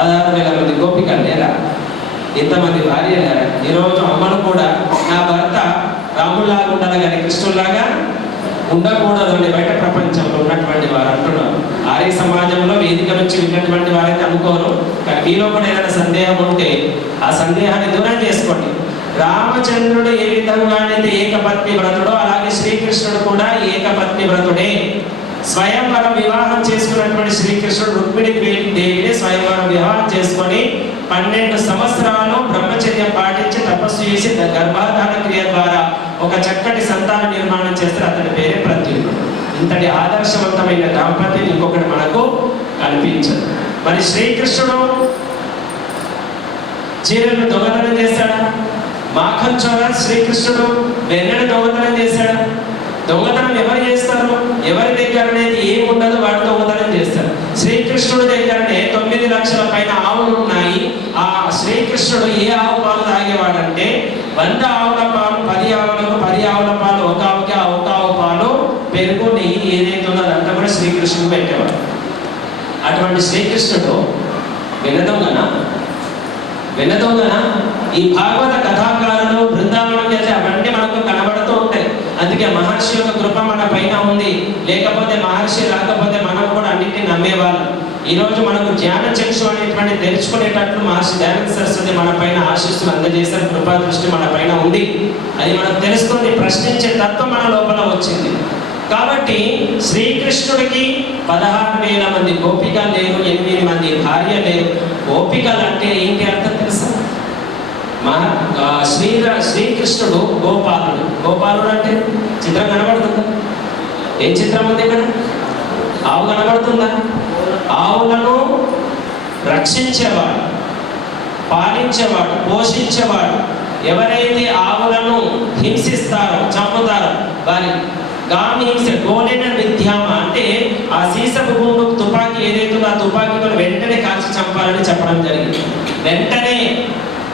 16,000 మంది గోపికలు లేరా? ఇంతమంది భార్య లేరా? ఈరోజు అమ్మను కూడా నా భర్త రాముల్లాగా ఉండాలి కానీ కృష్ణుల్లాగా ఉండకూడదు అని బయట ప్రపంచంలో ఉన్నటువంటి వారు అంటున్నారు. ఆర్య సమాజంలో వేదిక నుంచి విన్నటువంటి వారైతే అనుకోరు. కానీ మీలో కూడా ఏదైనా సందేహం ఉంటే ఆ సందేహాన్ని దూరం చేసుకోండి. రామచంద్రుడు ఏ విధంగా అయితే ఏకపత్ని వ్రతుడో అలాగే శ్రీకృష్ణుడు కూడా ఏకపత్ని వ్రతుడే. స్వయంవరం వివాహం చేసుకున్నటువంటి శ్రీకృష్ణుడు రుక్మిణి దేవిని స్వయంవరం వివాహం చేసుకొని 12 సంవత్సరాలు బ్రహ్మచర్యం పాటించి తపస్సు చేసి గర్భాధాన క్రియ ద్వారా ఒక చక్కటి సంతాన నిర్మాణం చేస్తారు. అతని పేరే ప్రద్యుమ్నుడు. ఇంతటి ఆదర్శవంతమైన దాంపత్యం ఇంకొకటి మనకు కనిపించదు. మరి శ్రీకృష్ణుడు చీరలను దొంగతనం చేశాడా? మాఖన్ చోర శ్రీకృష్ణుడు వెన్నెల దొంగతనం చేశాడా? దొంగతనం ఎవరు చేస్తారు? ఎవరి దగ్గర అనేది ఏమి ఉండదు, వాడు దొంగతనం చేస్తారు. శ్రీకృష్ణుడి దగ్గరనే 9 లక్షల పైన ఆవులు ఉన్నాయి. ఆ శ్రీకృష్ణుడు ఏ ఆవు పాలు తాగేవాడంటే 100 ఆవుల పాలు 10 ఆవులకు, 10 ఆవుల పాలు ఒక ఆవుకి, ఆ ఒక ఆవు పాలు పెరుగు నెయ్యి ఏదైతే ఉన్నదో అదంతా కూడా శ్రీకృష్ణుడు పెట్టేవాడు. అటువంటి శ్రీకృష్ణుడు వినదొంగనా? ఈ భాగవత కథాకారులు బృందావనం చేసే అవన్నీ మనకు కనబడుతూ ఉంటాయి. అందుకే మహర్షి యొక్క కృప మన పైన ఉంది. లేకపోతే మహర్షి రాకపోతే మనం కూడా అన్నింటినీ నమ్మేవాళ్ళం. ఈరోజు మనకు జ్ఞాన చక్షు అనేటువంటి తెలుసుకునేటట్లు మహర్షి దయానంద సరస్వతి మన పైన ఆశీస్సులు అందజేశారు. కృపా దృష్టి మన పైన ఉంది. అది మనకు తెలుస్తుంది. ప్రశ్నించే తత్వం మన లోపల వచ్చింది. కాబట్టి శ్రీకృష్ణుడికి 16,000 మంది గోపికలు లేరు, 8 మంది భార్య లేరు. గోపికలు అంటే ఏంటి అర్థం తెలుసా? శ్రీకృష్ణుడు గోపాలుడు. గోపాలుడు అంటే చిత్రం కనబడుతుందా? ఏం చిత్రం ఉంది ఇక్కడ? ఆవు కనబడుతుందా? ఆవులను రక్షించేవాడు, పాలించేవాడు, పోషించేవాడు. ఎవరైతే ఆవులను హింసిస్తారో, చంపుతారో వారి గామిహింస గోలెన విద్యామ అంటే ఆ సీసపు గుండు తుపాకీ ఏదైతే ఆ తుపాకీతో వెంటనే కాల్చి చంపాలని చెప్పడం జరిగింది. వెంటనే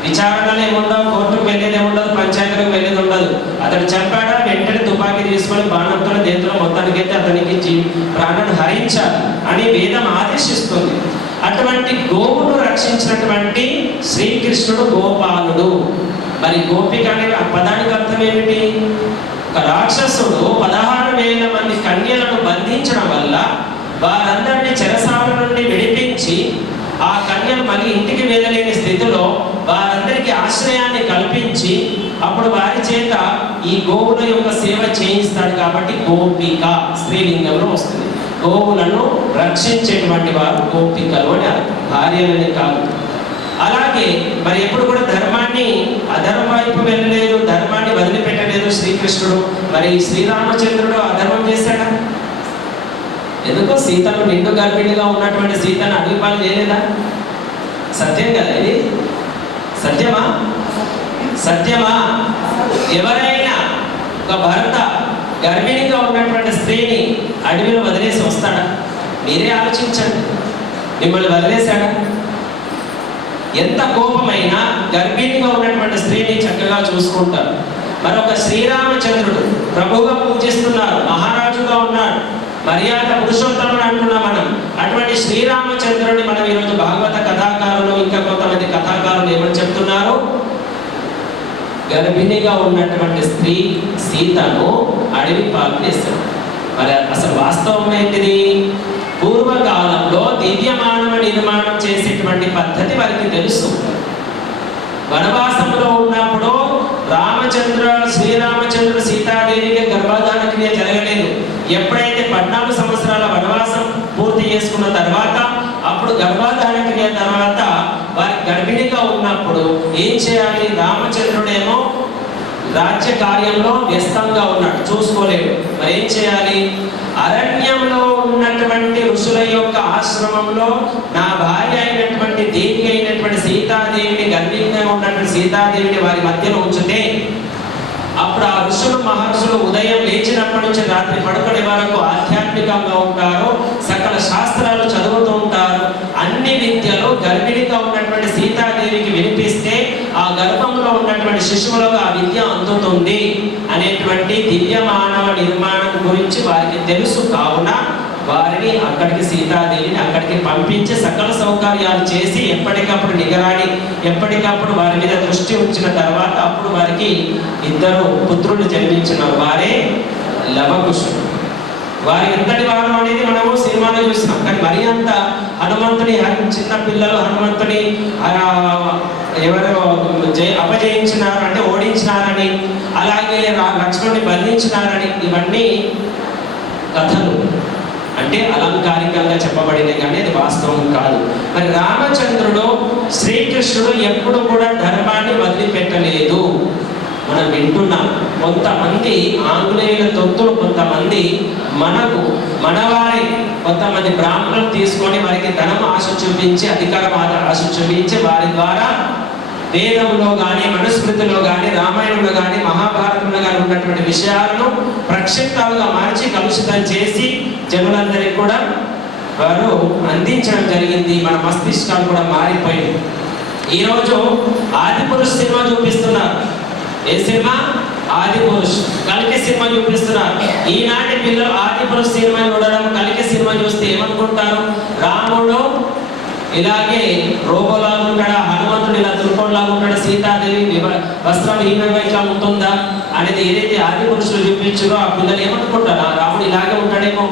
విచారణలు ఏముండవు, కోర్టుకు వెళ్ళేది ఏముండదు, పంచాయతీలకు వెళ్ళేది ఉండదు. అతడు చంపాడా వెంటనే తుపాకీ తీసుకొని బాణంతో దేంతో మొత్తానికైతే అతనికి ప్రాణాన్ని హరించాలి అని వేదం ఆదేశిస్తుంది. అటువంటి గోవును రక్షించినటువంటి శ్రీకృష్ణుడు గోపాలుడు. మరి గోపిక అనే ఆ పదానికి అర్థం ఏమిటి? ఒక రాక్షసుడు 16,000 మంది కన్యలను బంధించడం వల్ల వారందరినీ చెరసాల నుండి విడిపించి ఆ కన్యలు మళ్ళీ ఇంటికి వెళ్ళలేని స్థితిలో వారందరికీ ఆశ్రయాన్ని కల్పించి అప్పుడు వారి చేత ఈ గోవుల యొక్క సేవ చేయిస్తాడు. కాబట్టి గోపిక స్త్రీలింగంలో వస్తుంది. గోవులను రక్షించేటువంటి వారు గోపికలు అని అర్థం, భార్యలని కాదు. అలాగే మరి ఎప్పుడు కూడా ధర్మాన్ని అధర్మ వైపు వెళ్ళలేదు, ధర్మాన్ని శ్రీకృష్ణుడు. మరి శ్రీరామచంద్రుడు అధర్మం చేశాడా? ఎందుకో సీతను నిండు గర్భిణిగా ఉన్నటువంటి సీతను అడవి పాలు చేయలేదా? సత్యం కదా ఇది? సత్యమా? సత్యమా? ఎవరైనా ఒక భర్త గర్భిణిగా ఉన్నటువంటి స్త్రీని అడవిలో వదిలేసి వస్తాడా? మీరే ఆలోచించండి. మిమ్మల్ని వదిలేశాడా? ఎంత కోపమైనా గర్భిణిగా ఉన్నటువంటి స్త్రీని చక్కగా చూసుకుంటారు. మరొక శ్రీరామచంద్రుడు ప్రభువుగా పూజిస్తున్నారు, మహారాజుగా ఉన్నాడు, మర్యాద పురుషోత్తముడు అంటున్నాం మనం. అటువంటి శ్రీరామచంద్రుడిని మనం ఈరోజు భాగవత కథాకారులు ఇంకా కొంతమంది కథాకారులు ఏమని చెప్తున్నారు? గర్భిణిగా ఉన్నటువంటి స్త్రీ సీతను అడవి పాలు చేశారు. మరి అసలు వాస్తవం ఏంటిది? పూర్వకాలంలో దివ్య మానవ నిర్మాణం చేసేటువంటి పద్ధతి వారికి తెలుసు. వనవాసంలో ఉన్నప్పుడు శ్రీరామచంద్రుడు సీతాదేవికి గర్భధారణ క్రియ జరగలేదు. ఎప్పుడైతే 14 సంవత్సరాల వనవాసం పూర్తి చేసుకున్న తర్వాత అప్పుడు గర్భధారణ క్రియ తర్వాత వారి గర్భిణిగా ఉన్నప్పుడు ఏం చేయాలి? రామచంద్రుడేమో రాజ్య కార్యంలో వ్యస్తంగా ఉన్నాడు, చూసుకోలేడు. మరి ఏం చేయాలి? అరణ్యంలో ఉన్నటువంటి ఋషుల యొక్క ఆశ్రమంలో నా భార్య అయినటువంటి దేవి అయినటువంటి సీతాదేవిని, గర్భిణిగా ఉన్నటువంటి సీతాదేవిని వారి మధ్యలో ఉంచితే అప్పుడు ఆ ఋషులు మహర్షులు ఉదయం లేచినప్పటి నుంచి రాత్రి పడుకునే వరకు ఆధ్యాత్మికంగా ఉంటారు, సకల శాస్త్రాలు చదువుతూ ఉంటారు. అన్ని విద్యలు గర్భిణిగా ఉన్నటువంటి సీతాదేవికి వినిపిస్తే ఆ గర్భంలో ఉన్నటువంటి శిశువులకు ఆ విద్య అందుతుంది అనేటువంటి దివ్య మానవ నిర్మాణం గురించి వారికి తెలుసు. కావున వారిని అక్కడికి, సీతాదేవిని అక్కడికి పంపించి సకల సౌకర్యాలు చేసి ఎప్పటికప్పుడు నిగరాడి ఎప్పటికప్పుడు వారి మీద దృష్టి ఉంచిన తర్వాత అప్పుడు వారికి 2 పుత్రులు జన్మించిన వారే లవకుశుడు. వారి ఎంతటి వారు అనేది మనము సినిమాలో చూస్తున్నాం. కానీ మరి అంత హనుమంతుని చిన్న పిల్లలు హనుమంతుని ఎవరు అపజయించినారు అంటే ఓడించినారని, అలాగే లక్ష్మణుని బంధించినారని, ఇవన్నీ కథలు అంటే అలంకారికంగా చెప్పబడింది కానీ అది వాస్తవం కాదు. మరి రామచంద్రుడు శ్రీకృష్ణుడు ఎప్పుడు కూడా ధర్మాన్ని వదిలిపెట్టలేదు. మనం వింటున్నాం. కొంతమంది ఆంగ్లేయుల తొత్తులు, కొంతమంది మనవారి కొంతమంది బ్రాహ్మణులు తీసుకొని వారికి ధనం ఆశ చూపించి, అధికారం ఆశ చూపించి వారి ద్వారా వేదంలో కానీ మనుస్మృతిలో కానీ రామాయణంలో కానీ మహాభారతంలో కానీ ఉన్నటువంటి విషయాలను ప్రక్షిప్తాలుగా మార్చి కలుషితం చేసి జనులందరికీ కూడా వారు అందించడం జరిగింది. మన మస్తిష్కాలు కూడా మారిపోయింది. ఈరోజు ఆదిపురుష్ సినిమా చూపిస్తున్నారు. ఏ సినిమా? ఆదిపురుష్. కల్కి సినిమా చూపిస్తున్నారు. ఈనాటి పిల్లలు ఆదిపురుష్ సినిమా చూడడం, కల్కి సినిమా చూస్తే ఏమనుకుంటారు? రాముడు ఇలాగే రోబోలాగా ఉంటాడా, హనుమంతుడు ఇలా దుర్గంలాగా ఉంటాడా, సీతాదేవి వస్త్రం హీనంగా ఉంటుందా అనేది ఏదైతే ఆది పురుషులు చూపించారో ఆ పిల్లలు ఏమనుకుంటారు? రాముడు ఇలాగే ఉంటాడేమో,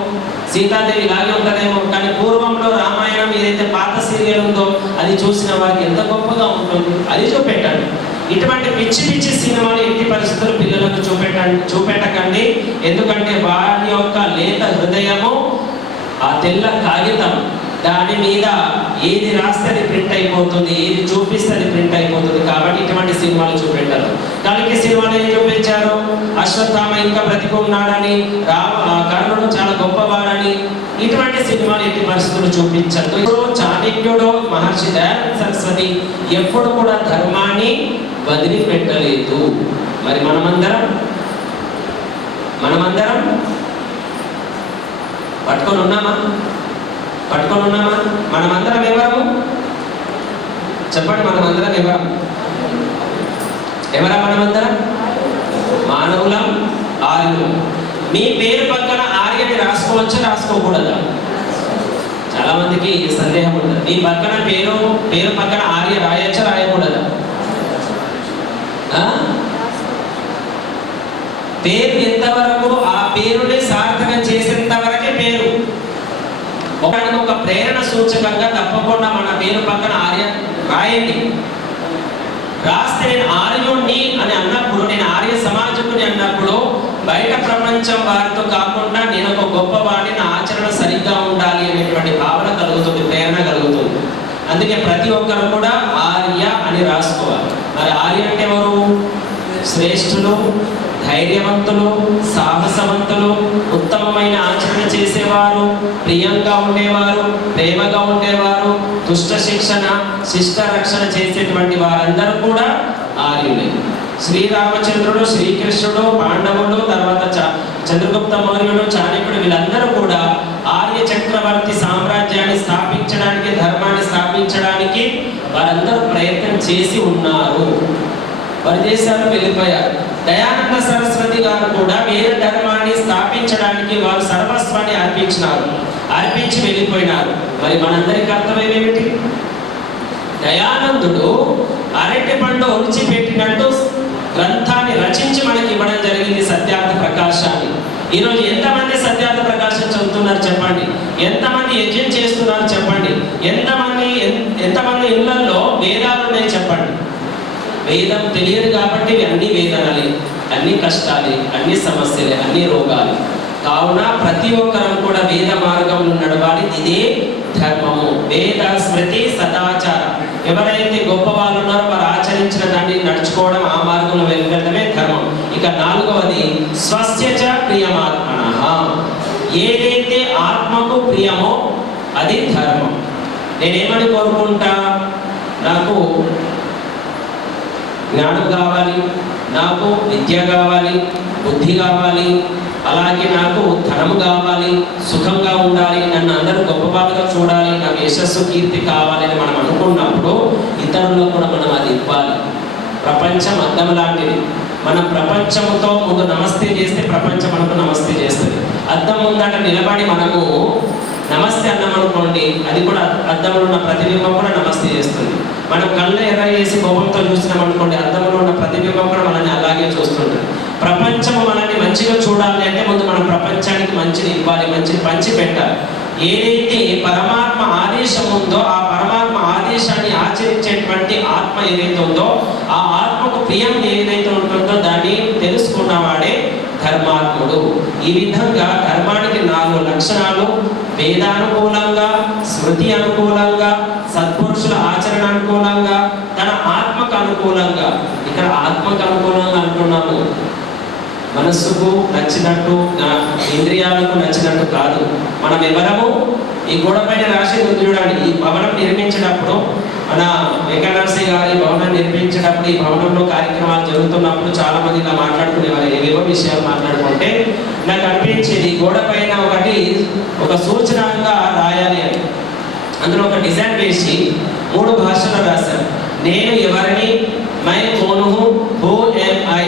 సీతాదేవి ఇలాగే ఉంటాడేమో. కానీ పూర్వంలో రామాయణం ఏదైతే పాత సీరియల్ ఉందో అది చూసిన వారికి ఎంత గొప్పగా ఉంటుంది, అది చూపెట్టండి. ఇటువంటి పిచ్చి పిచ్చి సినిమాలు ఎట్టి పరిస్థితులు పిల్లలకు చూపెట్టకండి. ఎందుకంటే వారి యొక్క లేత హృదయము ఆ తెల్ల కాగితం, దాని మీద ఏది రాస్తే అది ప్రింట్ అయిపోతుంది, ఏది చూపిస్తే అది ప్రింట్ అయిపోతుంది. కాబట్టి ఇటువంటి సినిమాలు చూపెట్టారు. కల్కి సినిమాలు ఏం చూపించారు? అశ్వత్థామ ఇంకా బ్రతికున్నాడని, కర్ణుడు చాలా గొప్పవాడని. ఇటువంటి సినిమాలు ఎట్టి పరిస్థితులు చూపించద్దు. చాణక్యుడు, మహర్షి దయానంద సరస్వతి ఎప్పుడు కూడా ధర్మాన్ని వదిలిపెట్టలేదు. మరి మనమందరం పట్టుకొని ఉన్నామా? మనమందరం ఎవరము చెప్పండి? మనమందరం ఎవరా? మనమందరం మానవులం, ఆర్యులు. మీ పేరు పక్కన ఆర్యని రాసుకోవచ్చా, రాసుకోకూడదా? చాలా మందికి సందేహం ఉంటుంది. మీ పక్కన పేరు పక్కన ఆర్య రాయొచ్చా, రాయకూడదా? పేరు ఎంతవరకు ఆ పేరుని సార్థకం చేసేంత వరకే పేరు. ఒక ప్రేరణ సూచకంగా తప్పకుండా మన పేరు పక్కన ఆర్య రాయండి. రాస్తే నేను ఆర్యుణ్ణి అని అన్నప్పుడు, నేను ఆర్య సమాజకుని అన్నప్పుడు బయట ప్రపంచం వారితో కాకుండా నేను ఒక గొప్పవాడిని, నా ఆచరణ సరిగ్గా ఉండాలి అనేటువంటి భావన కలుగుతుంది, ప్రేరణ కలుగుతుంది. అందుకే ప్రతి ఒక్కరు కూడా ఆర్య అని రాసుకోవాలి. మరి ఆర్య అంటే ఎవరు? శ్రేష్ఠులు, ధైర్యవంతులు, సాహసవంతులు, ఉత్తమమైన ఆచరణ చేసేవారు, ప్రియంగా ఉండేవారు, ప్రేమగా ఉండేవారు, దుష్ట శిక్షణ, శిష్ట రక్షణ చేసేటువంటి వారందరూ కూడా ఆర్యులే. శ్రీరామచంద్రుడు, శ్రీకృష్ణుడు, పాండవులు, తర్వాత చంద్రగుప్త మౌర్యుడు, చాణక్యుడు వీళ్ళందరూ కూడా ఆర్య చక్రవర్తి సామ్రాజ్యాన్ని స్థాపించడానికి, ధర్మాన్ని స్థాపించడానికి వారందరూ ప్రయత్నం చేసి ఉన్నారు. వారి దేశాలు వెళ్ళిపోయారు. దయానంద సరస్వతి గారు కూడా వేద ధర్మాన్ని స్థాపించడానికి వారు సర్వస్వాన్ని అర్పించి వెళ్ళిపోయినారు. మరి మనందరి కర్తవ్యం ఏమిటి? దయానందుడు అరటి పండు ఒలిచి పెట్టినట్టు గ్రంథాన్ని రచించి మనకి ఇవ్వడం జరిగింది, సత్యార్థ ప్రకాశాన్ని. ఈరోజు ఎంతమంది సత్యార్థ ప్రకాశం చదువుతున్నారు చెప్పండి? ఎంతమంది యజ్ఞం చేస్తున్నారు చెప్పండి? ఎంతమంది ఇళ్లలో వేదాలు ఉన్నాయి చెప్పండి? వేదం తెలియదు కాబట్టి అన్ని వేదనలే, అన్ని కష్టాలే, అన్ని సమస్యలే, అన్ని రోగాలు. కావున ప్రతి ఒక్కరం కూడా వేద మార్గంలో నడవాలి. ఇదే ధర్మము. వేద స్మృతి సదాచారం. ఎవరైతే గొప్ప వాళ్ళు ఉన్నారో వారు ఆచరించిన దాన్ని నడుచుకోవడం, ఆ మార్గంలో వెళ్ళడమే ధర్మం. ఇక 4వది స్వస్యచ ప్రియమాత్మనః. ఏదైతే ఆత్మకు ప్రియమో అది ధర్మం. నేనేమని కోరుకుంటా? నాకు జ్ఞానం కావాలి, నాకు విద్య కావాలి, బుద్ధి కావాలి, అలాగే నాకు ధనము కావాలి, సుఖంగా ఉండాలి, నన్ను అందరూ గొప్పవాళ్ళుగా చూడాలి, నాకు యశస్సు కీర్తి కావాలని మనం అనుకున్నప్పుడు ఇతరులకు కూడా మనం అది ఇవ్వాలి. ప్రపంచం అద్దం లాంటిది. మనం ప్రపంచంతో ముందు నమస్తే చేస్తే ప్రపంచం మనకు నమస్తే చేస్తుంది. అద్దం ముందట నిలబడి మనము నమస్తే అన్నామనుకోండి, అది కూడా అద్దంలో ఉన్న ప్రతిబింబం కూడా నమస్తే చేస్తుంది. మనం కళ్ళు ఎర్ర చేసి కోపంతో చూసినాం అనుకోండి, అద్దంలో ఉన్న ప్రతిబింబం కూడా మనల్ని అలాగే చూస్తుంటుంది. ప్రపంచం మనల్ని మంచిగా చూడాలి అంటే ముందు మనం ప్రపంచానికి మంచిని ఇవ్వాలి, మంచిని పంచి పెట్టాలి. ఏదైతే పరమాత్మ ఆదేశం ఉందో ఆ పరమాత్మ ఆదేశాన్ని ఆచరించేటువంటి ఆత్మ ఏదైతే ఉందో ఆ ఆత్మకు ప్రియం ఏదైతే ఉంటుందో దాన్ని తెలుసుకున్నవాడే ధర్మాత్ముడు. ఈ విధంగా ధర్మానికి 4 లక్షణాలు: వేదానుకూలంగా, స్మృతి అనుకూలంగా, సత్పురుషుల ఆచరణ అనుకూలంగా, తన ఆత్మకు అనుకూలంగా. ఇక్కడ ఆత్మకు అనుకూలంగా అంటున్నాము, మనస్సుకు నచ్చినట్టు, ఇంద్రియాలకు నచ్చినట్టు కాదు. మనం ఎవరము? ఈ గోడ పైన రాసి చూడండి. ఈ భవనం నిర్మించేటప్పుడు మన వెంకటనరసింహ గారు ఈ భవనం నిర్మించేటప్పుడు, ఈ భవనంలో కార్యక్రమాలు జరుగుతున్నప్పుడు చాలా మంది ఇలా మాట్లాడుకునేవారు, ఏవేవో విషయాలు మాట్లాడుకుంటే నాకు అనిపించేది గోడ పైన ఒక సూచనగా రాయాలి అని. అందులో ఒక డిజైన్ వేసి 3 భాషల్లో రాశారు. నేను ఎవరిని, మై కోను, హూ ఎమ్ ఐ.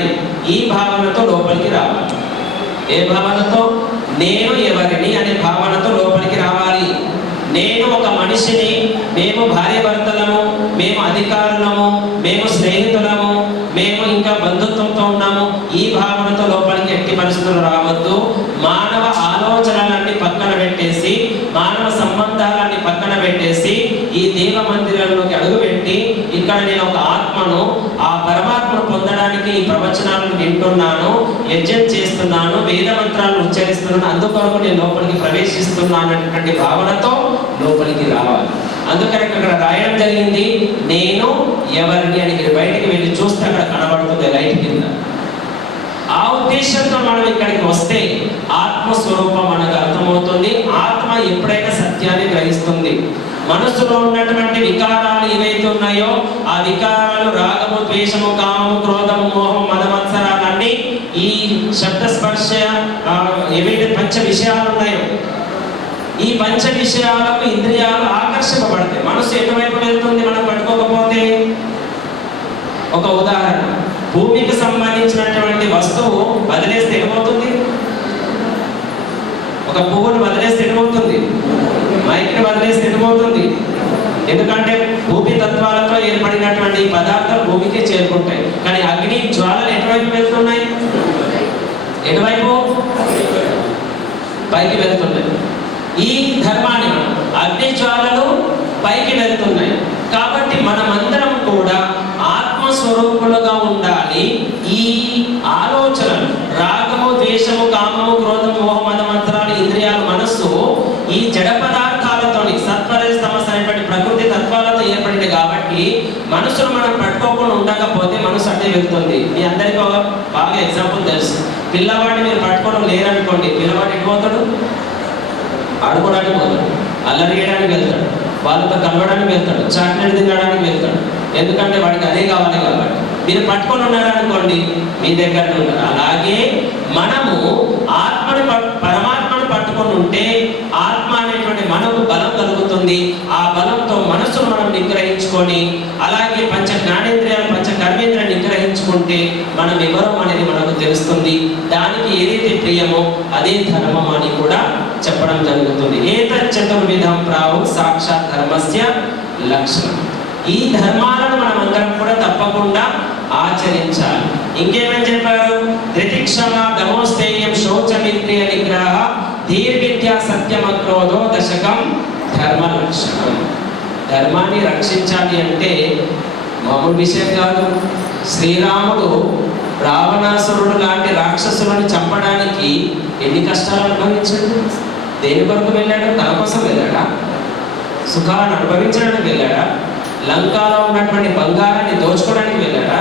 ఈ భావనతో లోపలికి రావాలి. ఏ భావనతో? నేను ఎవరిని అనే భావనతో లోపలికి రావాలి. నేను ఒక మనిషిని, మేము భార్య భర్తలము, మేము అధికారులము, మేము స్నేహితులము, మేము ఇంకా బంధుత్వంతో ఉన్నాము, ఈ భావనతో లోపలికి ఎట్టి పరిస్థితులు రావద్దు. మానవ ఆలోచనలన్నీ పక్కన పెట్టేసి, మానవ సంబంధాలన్నీ పక్కన పెట్టేసి ఈ దేవ మందిరంలోకి అడుగుపెట్టి ఇక్కడ నేను ఒక ఆత్మను, ఆ పరమాత్మను పొందడానికి ఈ ప్రవచనాలను వింటున్నాను, యజ్ఞం చేస్తున్నాను, వేద మంత్రాలను ఉచ్చరిస్తున్నాను, అందుకొరకు నేను లోపలికి ప్రవేశిస్తున్నాను అనేటువంటి భావనతో లోపలికి రావాలి. అందుకని అక్కడ రాయడం జరిగింది, నేను ఎవరిని అని. మీరు బయటికి వెళ్ళి చూస్తే అక్కడ కనబడుతుంది లైట్ కింద. ఆ ఉద్దేశంతో మనం ఇక్కడికి వస్తే ఆత్మస్వరూపం మనకు అర్థమవుతుంది. ఆత్మ ఎప్పుడైనా సత్యాన్ని గ్రహిస్తుంది. మనస్సులో ఉన్నటువంటి వికారాలు ఏవైతే ఉన్నాయో ఆ వికారాలు రాగము, ద్వేషము, కామము, క్రోధము, మోహం, మదమత్సరాలన్నీ ఈ శబ్ద స్పర్శ ఏవైతే పంచ విషయాలు ఉన్నాయో ఈ పంచ విషయాలకు ఇంద్రియాలు ఆకర్షింపబడతాయి. మనసు ఎటువైపు వెళ్తుంది మనం పట్టుకోకపోతే? ఒక ఉదాహరణ, భూమికి సంబంధించినటువంటి వస్తువు వదిలేస్తే ఎటుపోతుంది? ఒక పువ్వును వదిలేస్తే ఎటుపోతుంది? మైక్ని వదిలేస్తే ఎటుపోతుంది? ఎందుకంటే భూమి తత్వాలతో ఏర్పడినటువంటి పదార్థాలు భూమికి చేరుకుంటాయి. కానీ అగ్ని జ్వాలలు ఎటువైపు వెళ్తున్నాయి? ఎటువైపు? పైకి వెళ్తున్నాయి. ఈ ధర్మాన్ని అగ్ని జ్వాలలు పైకి వెళ్తున్నాయి. కాబట్టి మనమందరం కూడా ఆత్మస్వరూపులుగా ఉండాలి. ఈ ఆలోచనలు రాగము, ద్వేషము, కామము, క్రోధము, మోహ, మద మంత్రాలు, ఇంద్రియాలు, మనస్సు ఈ జడ పదార్థాలతోని సత్వరజ తమస్సు అనేటువంటి ప్రకృతి తత్వాలతో ఏర్పడింది. కాబట్టి మనసును మనం పట్టుకోకుండా ఉండకపోతే మనసు అంటే వెళ్తుంది. మీ అందరికీ బాగా బాగా ఎగ్జాంపుల్ తెలుసు. పిల్లవాడిని మీరు పట్టుకోవడం లేరనుకోండి, పిల్లవాడు ఎటు పోతాడు? ఆడుకోవడానికి పోతాడు, అల్లరి చేయడానికి వెళ్తాడు, వాళ్ళతో కలవడానికి వెళ్తాడు, చాక్లెట్ తినడానికి వెళ్తాడు. ఎందుకంటే వాడికి అదే కావాలి కాబట్టి. మీరు పట్టుకొని ఉన్నారనుకోండి, మీ దగ్గర ఉంటారు. అలాగే మనము ఆత్మని పరమాత్మను పట్టుకొని ఉంటే ఆత్మ అనేటువంటి మనకు బలం కలుగుతుంది. ఆ బలంతో మనసును మనం నిగ్రహించుకొని, అలాగే పంచ జ్ఞానేంద్రియాలు పంచ కర్మేంద్రియాలు నిగ్రహించుకుంటే మనం ఎవరో అనేది మనకు తెలుస్తుంది. దానికి ఏదైతే ప్రియమో అదే ధర్మం అని కూడా చెప్పడం జరుగుతుంది. ఏతత్ చతుర్విధం ప్రాహు సాక్షాత్ ధర్మస్య లక్షణం. ఈ ధర్మాలను మనం అందరం కూడా తప్పకుండా ఆచరించాలి. ఇంకేమని చెప్పారు? ధృతిక్షమ దమోస్తేయం శౌచమిత్రియ నిగ్రహ ధీర్విద్య సత్యమక్రోధో దశకం ధర్మ లక్షణం. ధర్మాన్ని రక్షించాలి అంటే మామూలు విషయం కాదు. శ్రీరాముడు రావణాసురుడు లాంటి రాక్షసులను చంపడానికి ఎన్ని కష్టాలు అనుభవించాడు? దేని కొరకు వెళ్ళాడు? తన కోసం వెళ్ళాడా? సుఖాలను అనుభవించడానికి వెళ్ళాడా? లంకాలో ఉన్నటువంటి బంగారాన్ని దోచుకోవడానికి వెళ్ళాడా?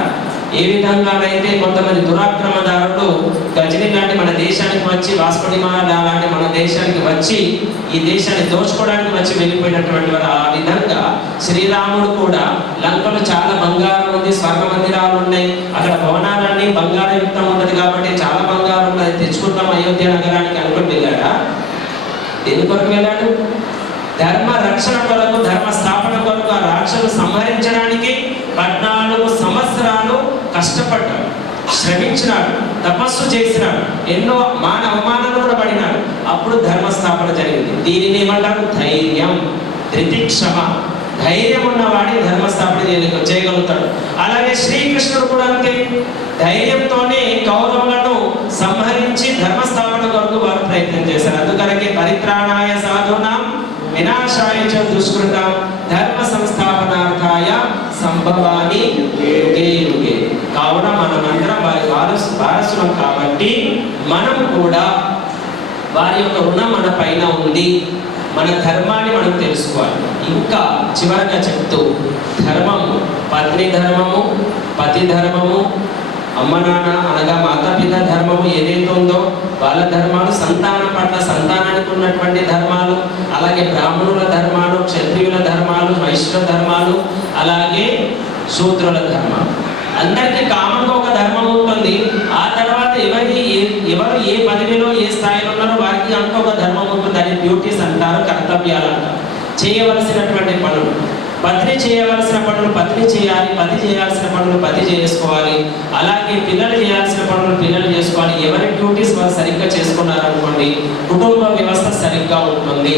ఏ విధంగానైతే కొంతమంది దురాక్రమదారులు గజని లాంటి మన దేశానికి వచ్చి, వాస్కోడిగామా లాంటి మన దేశానికి వచ్చి ఈ దేశాన్ని దోచుకోవడానికి వచ్చి వెళ్ళిపోయినటువంటి వారు, ఆ విధంగా శ్రీరాముడు కూడా లంకలో చాలా బంగారం ఉంది, స్వర్గ మందిరాలు ఉన్నాయి, అక్కడ భవనాలన్నీ బంగారయుక్తం ఉన్నది కాబట్టి చాలా బంగారం ఉన్నది, తెచ్చుకుంటాం అయోధ్య నగరానికి అనుకుని వెళ్ళాడా? దేని కొరకు వెళ్ళాడు? ధర్మ రక్షణ కొరకు, ధర్మ స్థాపన కొరకు ఆ రాక్షసులు సంహరించడానికి 14 సంవత్సరాలు కష్టపడ్డాడు, శ్రమించినాడు, తపస్సు చేసినాడు, ఎన్నో అవమానాలు కూడా పడినాడు. అప్పుడు ధర్మ స్థాపన జరిగింది. దీనిని ఏమంటారు? ధైర్యం, ధృతిక్షమ. ధైర్యం ఉన్నవాడి ధర్మ స్థాపన చేయగలుగుతాడు. అలాగే శ్రీకృష్ణుడు కూడా అంతే, ధైర్యంతోనే కౌరవులను సంహరించి ధర్మ స్థాపన కొరకు వారు ప్రయత్నం చేశారు. అందుకనకే పరిత్రాణాయ సాధూనాం వినాశాయ చ దుష్కృతాం ధర్మ సంస్థాపనార్థాయ సంభవాని యుగే యుగే. కావున మనమందరం వారి వారసులం కాబట్టి మనం కూడా వారి యొక్క రుణం మన పైన ఉంది. మన ధర్మాన్ని మనం తెలుసుకోవాలి. ఇంకా చివరగా చెప్తూ, ధర్మము పత్ని ధర్మము, పతి ధర్మము, అమ్మ నాన్న అనగా మాతాపిత ధర్మము ఏదైతే ఉందో వాళ్ళ ధర్మాలు, సంతానం పట్ల సంతానానికి ఉన్నటువంటి ధర్మాలు, అలాగే బ్రాహ్మణుల ధర్మాలు, క్షత్రియుల ధర్మాలు, వైశ్యుల ధర్మాలు, అలాగే శూద్రుల ధర్మాలు. అందరికీ కామన్గా ఒక ధర్మం ఉంటుంది. ఆ తర్వాత ఎవరు ఏ పదవిలో ఏ స్థాయిలో ఉన్నారో వారికి అంటూ ఒక ధర్మం ఉంటుంది. అది డ్యూటీస్ అంటారు, కర్తవ్యాలు అంటారు, చేయవలసినటువంటి పనులు. పత్ని చేయవలసిన పనులు పత్ని చేయాలి, పతి చేయాల్సిన పనులు పతి చేసుకోవాలి, అలాగే పిల్లలు చేయాల్సిన పనులు పిల్లలు చేసుకోవాలి. ఎవరి డ్యూటీస్ వారు సరిగ్గా చేసుకున్నారనుకోండి, కుటుంబ వ్యవస్థ సరిగ్గా ఉంటుంది.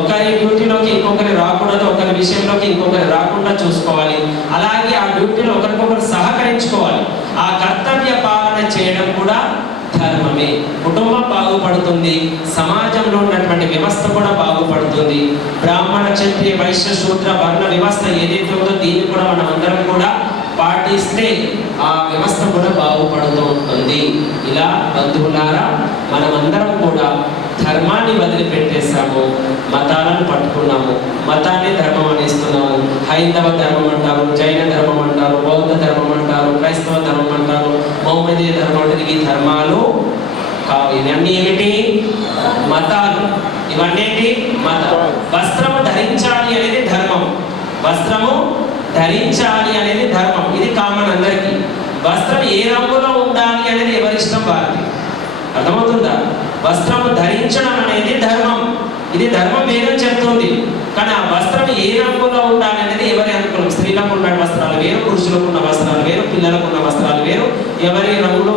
ఒకరి డ్యూటీలోకి ఇంకొకరి రాకూడదు, ఒకరి విషయంలోకి ఇంకొకరి రాకుండా చూసుకోవాలి. అలాగే ఆ డ్యూటీలో ఒకరికొకరు సహకరించుకోవాలి. ఆ కర్తవ్య పాలన చేయడం కూడా ధర్మమే. కుటుంబం బాగుపడుతుంది, సమాజంలో ఉన్నటువంటి వ్యవస్థ కూడా బాగుపడుతుంది. బ్రాహ్మణ, క్షత్రియ, వైశ్య, శూద్ర వర్ణ వ్యవస్థ ఏదైతే ఉందో దీన్ని కూడా మనం అందరం కూడా పాటిస్తే ఆ వ్యవస్థ కూడా బాగుపడుతూ ఉంటుంది. ఇలా బంధువులారా, మనమందరం కూడా ధర్మాన్ని వదిలిపెట్టేసాము, మతాలను పట్టుకున్నాము, మతాన్ని ధర్మం అనేస్తున్నాము. హైందవ ధర్మం అంటారు, జైన ధర్మం అంటారు, బౌద్ధ ధర్మం అంటారు, క్రైస్తవ ధర్మం అంటారు, మహమ్మదీయ ధర్మం అంటారు. ఈ ధర్మాలు కావు. ఇవన్నీ ఏమిటి? మతాలు. ఇవన్నీ ఏంటి? మతాలు. వస్త్రము ధరించాలి అనేది ధర్మం, వస్త్రము ధరించాలి అనేది ధర్మం. ఇది కామన్ అందరికీ. వస్త్రం ఏ రంగులో ఉండాలి అనేది ఎవరిష్టం వారిది. అర్థమవుతుందా? వస్త్రము ధరించడం అనేది ధర్మం. ఇది ధర్మం వేరే చెప్తుంది. కానీ ఆ వస్త్రం ఏ రంగులో ఉండాలి అనేది ఎవరి అనుకూలం. స్త్రీలకు ఉన్న వస్త్రాలు వేరు, పురుషులకు ఉన్న వస్త్రాలు వేరు, పిల్లలకు ఉన్న వస్త్రాలు వేరు. ఎవరి రంగులు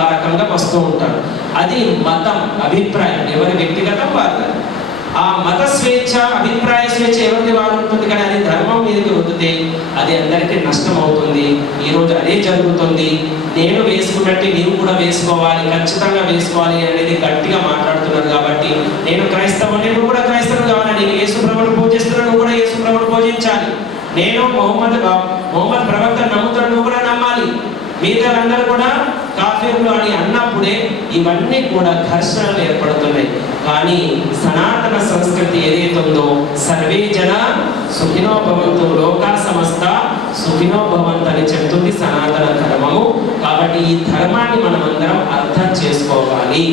ఆ రకంగా వస్తూ ఉంటారు. అది మతం, అభిప్రాయం, ఎవరి వ్యక్తిగతం వారు. ఆ మత స్వేచ్ఛ, అభిప్రాయ స్వేచ్ఛ ఎవరిది వాడు ఉంటుంది. కానీ అది ధర్మం మీదకి రుద్దితే అది అందరికీ నష్టం అవుతుంది. ఈరోజు అదే జరుగుతుంది. నేను వేసుకున్నట్టు నీవు కూడా వేసుకోవాలి, ఖచ్చితంగా వేసుకోవాలి అనేది గట్టిగా మాట్లాడుతున్నారు. కాబట్టి నేను క్రైస్తవుని, నువ్వు కూడా క్రైస్తవుడు కావాలి. నేను యేసుప్రభువును పూజిస్తున్నాను, నువ్వు కూడా యేసుప్రభువును పూజించాలి. నేను మొహమ్మద్ ప్రవక్త నమ్ముతాను, నువ్వు కూడా నమ్మాలి. మిగతా అందరూ కూడా కాఫీర్లు అని అన్నప్పుడు ఉన్నప్పుడే ఇవన్నీ కూడా ఘర్షణలు ఏర్పడుతున్నాయి. కానీ సనాతన సంస్కృతి ఏదైతే ఉందో సర్వే జన సుఖినో భవంతు లోకా సమస్త సుఖినో భవంతు అని చెప్తుంది సనాతన ధర్మము. కాబట్టి ఈ ధర్మాన్ని మనం అందరం అర్థం చేసుకోవాలి.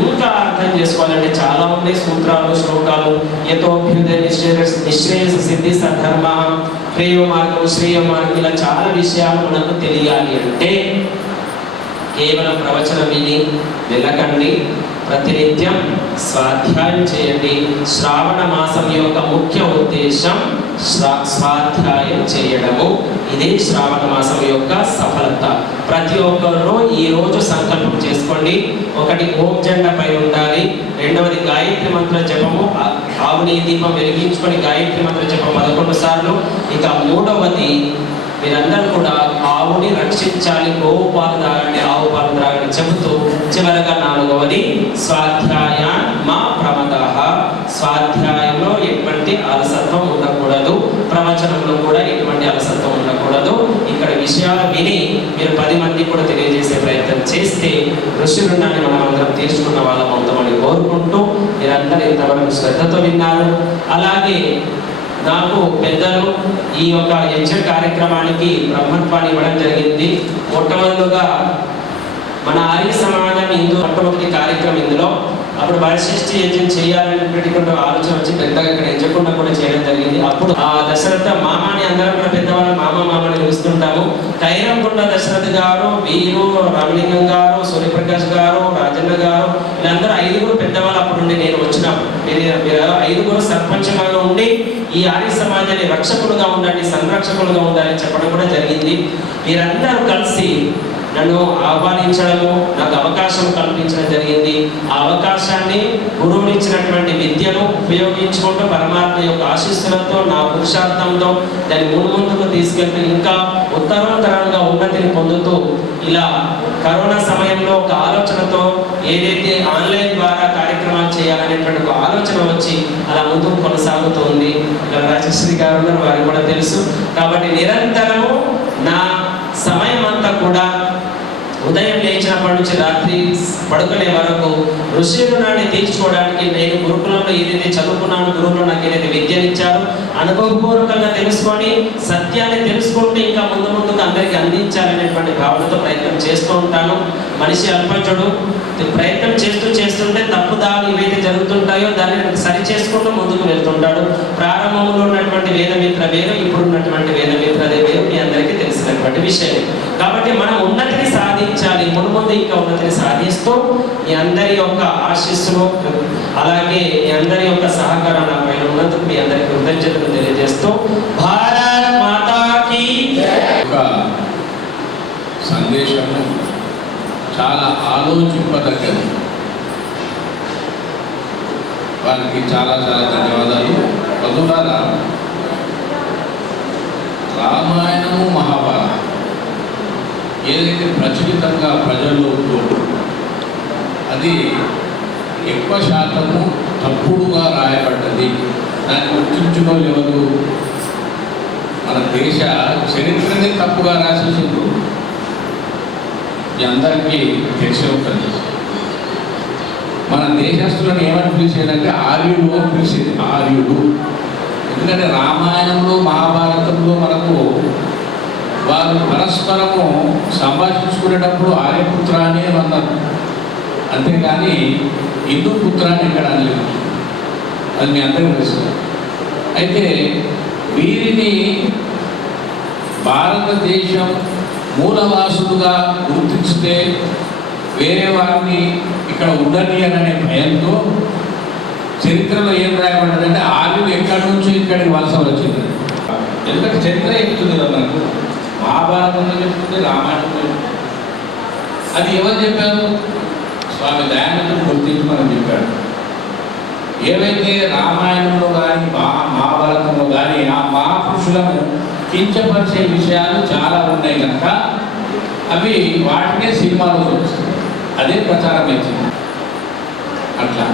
ఇంకా అర్థం చేసుకోవాలంటే చాలా ఉన్నాయి సూత్రాలు, శ్లోకాలు. యతోభ్యుదయ నిశ్రేయస సిద్ధి సధర్మ, ప్రేమ మార్గం, శ్రేయ మార్గం, ఇలా చాలా విషయాలు మనకు తెలియాలి. అంటే కేవలం ప్రవచనం విని వెళ్ళకండి, ప్రతినిత్యం స్వాధ్యాయం చేయండి. శ్రావణ మాసం యొక్క ముఖ్య ఉద్దేశం స్వాధ్యాయం చేయడము. ఇదే శ్రావణ మాసం యొక్క సఫలత. ప్రతి ఒక్కరు ఈ రోజు సంకల్పం చేసుకోండి. ఒకటి ఓం జెండా పై ఉండాలి, రెండవది గాయత్రి మంత్ర జపము, ఆవుని దీపం వెలిగించుకొని గాయత్రి మంత్ర జపం 11 సార్లు. ఇక మూడవది మీరందరూ కూడా ఆవుని రక్షించాలి, గోవు పాలు తాగండి, ఆవు పాలు తాగండి చెబుతూ చివరగా నాలుగవది స్వాధ్యాయ మా ప్రమద. స్వాధ్యాయంలో ఎటువంటి అలసత్వం ఉండకూడదు, ప్రవచనంలో కూడా ఎటువంటి అలసత్వం ఉండకూడదు. ఇక్కడ విషయాలు విని మీరు 10 మంది కూడా తెలియజేసే ప్రయత్నం చేస్తే ఋషి రుణాన్ని మనం అందరం తీర్చుకున్న వాళ్ళం అవుతామని కోరుకుంటూ మీరందరూ ఇంతవరకు శ్రద్ధతో విన్నారు. అలాగే నాకు పెద్దలు ఈ యొక్క యజ్ఞ కార్యక్రమానికి బ్రహ్మత్వాన్ని ఇవ్వడం జరిగింది. మొట్టమొదటిగా మన ఆర్య సమాజం హిందూ మొట్టమొదటి కార్యక్రమం ఇందులో. అప్పుడు వరశిష్ఠి యజ్ఞం చేయాలనేటువంటి ఆలోచన వచ్చి పెద్దగా ఇక్కడ యజ్ఞకుండా కూడా చేయడం జరిగింది. అప్పుడు ఆ దశరథ మామని అందరం కూడా పెద్దవాళ్ళు మామని పిలుస్తుంటాము. కైరంకొండ దశరథ గారు, వీరు, రామలింగం గారు, సూర్యప్రకాష్ గారు, రాజన్న గారు, వీళ్ళందరూ 5గురు పెద్దవాళ్ళు అప్పుడు ఉండి నేను వచ్చినప్పుడు మీరు 5గురు సర్పంచ్గా ఉండి ఈ ఆర్య సమాజాన్ని రక్షకులుగా ఉండండి, సంరక్షకులుగా ఉండాలని చెప్పడం కూడా జరిగింది. మీరందరూ కలిసి నన్ను ఆహ్వానించడము, నాకు అవకాశం కల్పించడం జరిగింది. ఆ అవకాశాన్ని గురువులు ఇచ్చినటువంటి విద్యను ఉపయోగించుకుంటూ పరమాత్మ యొక్క ఆశీస్సులతో నా పురుషార్థంతో దాన్ని ముందుకు తీసుకెళ్తూ ఇంకా ఉత్తరోత్తరంగా ఉన్నతిని పొందుతూ ఇలా కరోనా సమయంలో ఒక ఆలోచనతో ఏదైతే ఆన్లైన్ ద్వారా కార్యక్రమాలు చేయాలనేటువంటి ఒక ఆలోచన వచ్చి అలా ముందుకు కొనసాగుతుంది. రాజశ్రీ గారు వారికి కూడా తెలుసు. కాబట్టి నిరంతరము నా సమయం అంతా కూడా ఉదయం లేచినప్పటి నుంచి రాత్రి పడుకునే వరకు ఋషి రుణాన్ని తీర్చుకోవడానికి నేను గురుకులంలో ఏదైతే చదువుకున్నాను, గురువులు నాకు ఏదైతే విద్యను ఇచ్చారో అనుభవపూర్వకంగా తెలుసుకొని సత్యాన్ని తెలుసుకుంటూ ఇంకా ముందుకు అందరికీ అందించాలనేటువంటి భావనతో ప్రయత్నం చేస్తూ ఉంటాను. మనిషి అల్పజుడు, ప్రయత్నం చేస్తుంటే తప్పుదాలు ఏవైతే జరుగుతుంటాయో దాన్ని సరి చేసుకుంటూ ముందుకు వెళ్తుంటాడు. ప్రారంభంలో ఉన్నటువంటి వేదమిత్ర వేరు, ఇప్పుడు ఉన్నటువంటి వేదమిత్రదే వేరు, మీ అందరికీ తెలిసినటువంటి విషయం. కాబట్టి మనం ఉన్నతిని సాధించాలి, ముందు ఇంకా ఉన్నతిని సాధిస్తూ మీ అందరి యొక్క ఆశీస్సులు అలాగే మీ అందరి యొక్క సహకారం నా పైన ఉన్నందుకు మీ అందరికీ కృతజ్ఞతలు తెలియజేస్తూ భారత్ మాతాకి సందేశము చాలా ఆలోచింపదగ్గది. వారికి చాలా ధన్యవాదాలు. బంధువులారా, రామాయణము మహాభారతం ఏదైతే ప్రచురితంగా ప్రజల్లో అది ఎక్కువ శాతము తప్పుడుగా రాయబడ్డది. దాన్ని గుర్తించడం ఎవరు? మన దేశ చరిత్రనే తప్పుగా రాసేసిండ్రు. అందరికీ తెలిసి ఉంటుంది. మన దేశస్తులను ఏమని పిలిచేదంటే ఆర్యుడు అని పిలిచేది. ఆర్యుడు ఎందుకంటే రామాయణంలో మహాభారతంలో మనకు వారు పరస్పరము సంభాషించుకునేటప్పుడు ఆర్యపుత్ర అనే అన్నారు, అంతేగాని హిందూ పుత్రాన్ని ఎక్కడ అనలేదు. అది మీ అందరికీ తెలుసు. అయితే వీరిని భారతదేశం మూలవాసులుగా గుర్తించితే వేరే వారిని ఇక్కడ ఉండని అనే భయంతో చరిత్రలో ఏం రాయబడ్డదంటే ఆర్యులు ఎక్కడి నుంచి ఇక్కడికి వలస వచ్చింది. ఎందుకంటే చరిత్ర చెప్తుంది కదా మనకు, మహాభారతంలో చెప్తుంది, రామాయణంలో చెప్తుంది. అది ఎవరు చెప్పారు? స్వామి దయానందుడు గుర్తించి మనం చెప్పాడు. ఏవైతే రామాయణంలో కానీ మహాభారతంలో కానీ ఆ మహాపురుషులను కించపరిచే విషయాలు చాలా ఉన్నాయి కనుక అవి వాటినే సినిమాలో వస్తుంది, అదే ప్రచారం ఇచ్చింది. అట్లా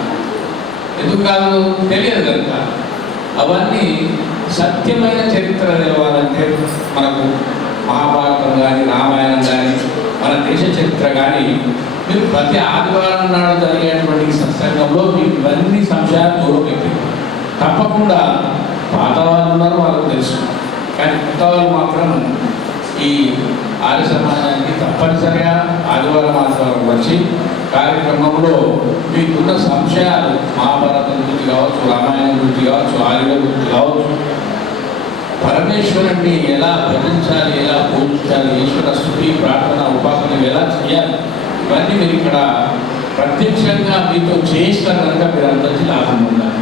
ఎందుకు కాదు తెలియదు కనుక అవన్నీ సత్యమైన చరిత్ర తెలవాలంటే మనకు మహాభారతం కానీ రామాయణం కానీ మన దేశ చరిత్ర కానీ మీరు ప్రతి ఆదివారం నాడు జరిగేటువంటి ఈ సత్సంగంలో మీకు ఇవన్నీ సంశయాలు దూరం పెట్టింది. తప్పకుండా పాత వాళ్ళు ఉన్నారు, వాళ్ళకు తెలుసు. కానీ కొత్త వాళ్ళు మాత్రం ఈ ఆర్య సమాజానికి తప్పనిసరిగా ఆదివారం వచ్చి కార్యక్రమంలో మీకున్న సంశయాలు మహాభారతం గురించి కావచ్చు, రామాయణం గురించి కావచ్చు, ఆర్యుల గురించి కావచ్చు, పరమేశ్వరుణ్ణి ఎలా భజించాలి, ఎలా పూజించాలి, ఈశ్వర స్తుతి ప్రార్థన ఉపాసన ఎలా చేయాలి, ఇవన్నీ మీరు ఇక్కడ ప్రత్యక్షంగా మీతో చేయిస్తారు కనుక మీరు అందరికీ లాభం ఉండాలి.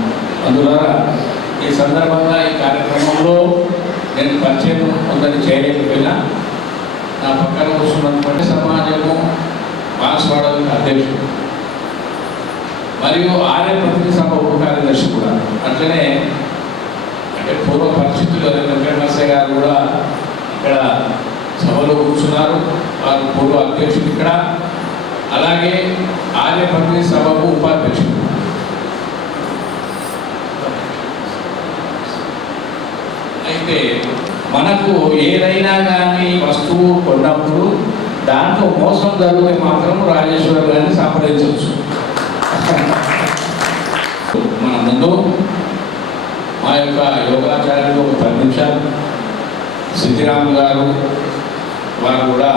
అందువల్ల ఈ సందర్భంగా ఈ కార్యక్రమంలో నేను పరిచయం ఉందని చేయలేకపోయినా నా పక్కన కూర్చున్నటువంటి సమాజము మానసవాడ అధ్యక్షుడు మరియు ఆర్య ప్రతినిధి సభ ఉప కార్యదర్శి కూడా, అట్లనే అంటే పూర్వ పరిస్థితుల్లో వెంకటనరసయ్య గారు కూడా ఇక్కడ సభలో కూర్చున్నారు. వారు పూర్వ అధ్యక్షుడు ఇక్కడ, అలాగే ఆర్య ప్రతినిధి సభకు ఉపాధ్యక్షుడు. అయితే మనకు ఏదైనా కానీ వస్తువు కొన్నప్పుడు దాంట్లో మోసం జరిగితే మాత్రం రాజేశ్వర్ గారిని సంప్రదించవచ్చు. మన ముందు మా యొక్క యోగాచార్యులు ఒక 10 నిమిషాలు సిద్ధిరామ్ గారు వారు కూడా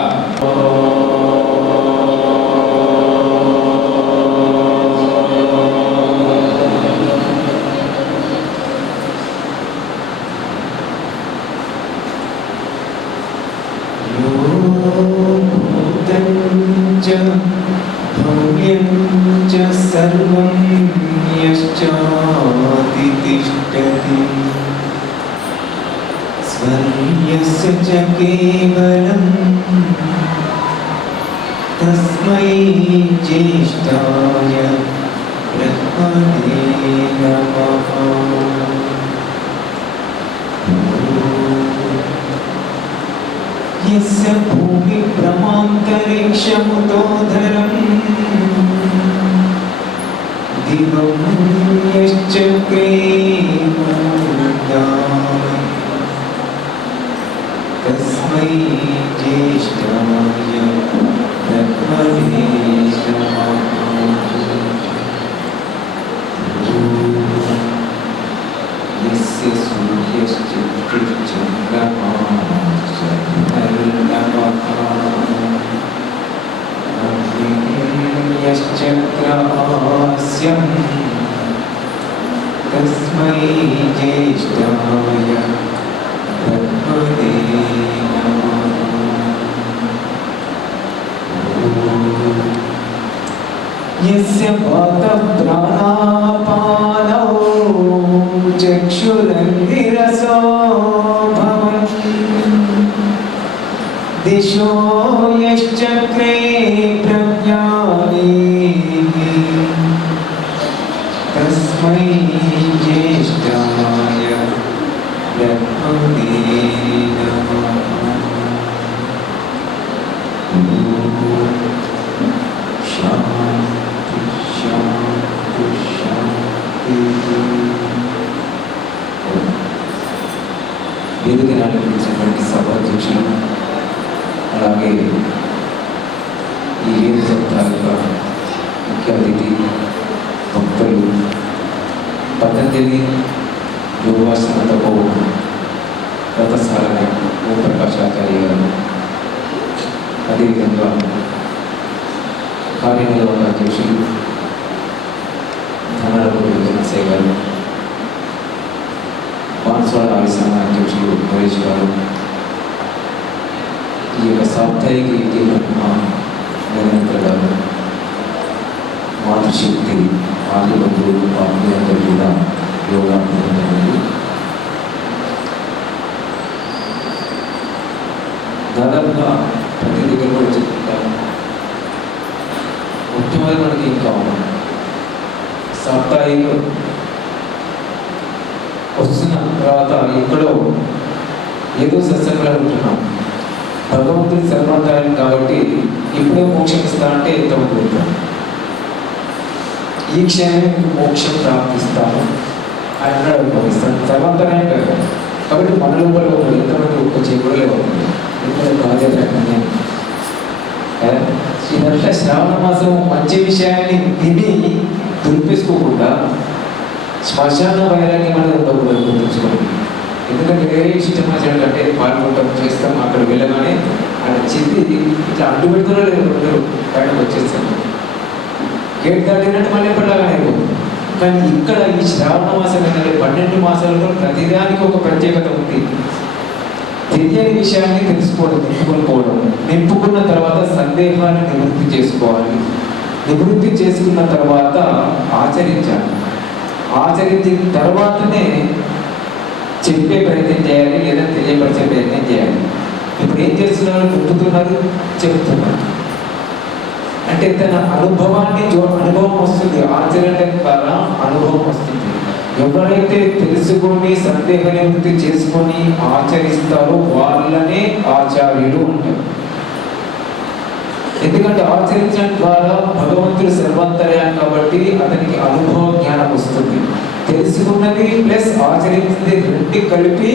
सर्वं यश्चाति तिष्ठति स्वर्यस्य च केवलं तस्मै ज्येष्ठाय ब्रह्मणे नमः। यस्य भूमि ब्रह्मान्तरिक्षमुतोधरम् दिवं यश्चक्रे तस्मै ज्येष्ठाय ब्रह्मणे नमः। यस्य यश्चक्रास्यं तस्मै ज्येष्ठाय ब्रह्मणे नमः। यस्य पातप्राणापानौ चक्षुरन्धिरसो भवन् दिशो यश्चक्रे प्रज्ञाने तस्मै ज्येष्ठाय ब्रह्मणे नमः। शान्ति शान्ति शान्ति। వేదిక నడిపించినటువంటి సభాధ్యక్షులు, అలాగే ఈ వేదిక తాలూకా ముఖ్య అతిథి భక్తులు, పతంజలి యోగాసనతకు రథసారథి ఓంప్రకాశాచార్య గారు, అదేవిధంగా కార్యనిర్వహణ అధ్యక్షులు ధనరపు నరసయ్య గారు, మానసవాడ ఆర్య సమాజ అధ్యక్షులు నరేష్ గారు, ఈ యొక్క సాప్తాహిక విద్యా నరేంద్ర గారు, మాతృశక్తి ఆదిబంధువులు అందరూ కూడా యోగా దాదాపుగా ప్రతి దగ్గర కూడా చెప్తుంటారు. ముఖ్యమైన మనకి ఇంకా సాప్తాహిక వస్తున్న తర్వాత ఎక్కడో ఏదో సత్సంగంలో ఉంటున్నాం. భగవంతుడి సర్వాంతరాయం కాబట్టి ఇప్పుడే మోక్షం ఇస్తా అంటే ఎంతమంది ఉంటాం. ఈ క్షణమే మీకు మోక్షం ప్రాప్తిస్తాను అని అన్నాడు అనుభవిస్తాను. సర్వాంతరాయం కాదు కాబట్టి మన లోపల ఎంతమంది ఒక్క చేపడలే అవుతుంది. ఎంత బాధ్యత ఇదంతా శ్రావణ మాసం మంచి విషయాన్ని విని దుర్పేసుకోకుండా శ్మశాన వైరాగ్యం అనేది ఉండకూడదు, గుర్తుంచుకోండి. ఎందుకంటే వేరే ఇష్టం అంటే పాల్గొంటాం చేస్తాం, అక్కడ వెళ్ళగానే అక్కడ చెంది ఇట్లా అడ్డు పెడుతున్నా లేదు, అందరూ బయటకు వచ్చేస్తాం, గేట్ దాటినట్టు మళ్ళీ ఎప్పటిలాగానే అయిపోతుంది. కానీ ఇక్కడ ఈ శ్రావణ మాసం ఏంటంటే 12 మాసాలలో ప్రతిదానికి ఒక ప్రత్యేకత ఉంది. తెలియని విషయాన్ని తెలుసుకోవడం, నింపుకున్న తర్వాత సందేహాన్ని నివృత్తి చేసుకోవాలి. నివృత్తి చేసుకున్న తర్వాత ఆచరించాలి. ఆచరించిన తర్వాతనే చెప్పే ప్రయత్నం చేయాలి, లేదా తెలియపరిచే ప్రయత్నం చేయాలి. ఇప్పుడు ఏం చేస్తున్నారు? నింపుతున్నారు, చెప్తున్నారు. అంటే తన అనుభవాన్ని అనుభవం వస్తుంది, ఆచరణ ద్వారా అనుభవం వస్తుంది. ఎవరైతే తెలుసుకొని సందేహ నివృత్తి చేసుకొని ఆచరిస్తారో వాళ్ళనే ఆచార్యులు అంటారు. ఎందుకంటే ఆచరించడం ద్వారా భగవంతుడు సర్వాంతర్యాన్ని కాబట్టి అతనికి అనుభవ జ్ఞానం వస్తుంది. తెలుసుకున్నది ప్లస్ ఆచరించింది రెండు కలిపి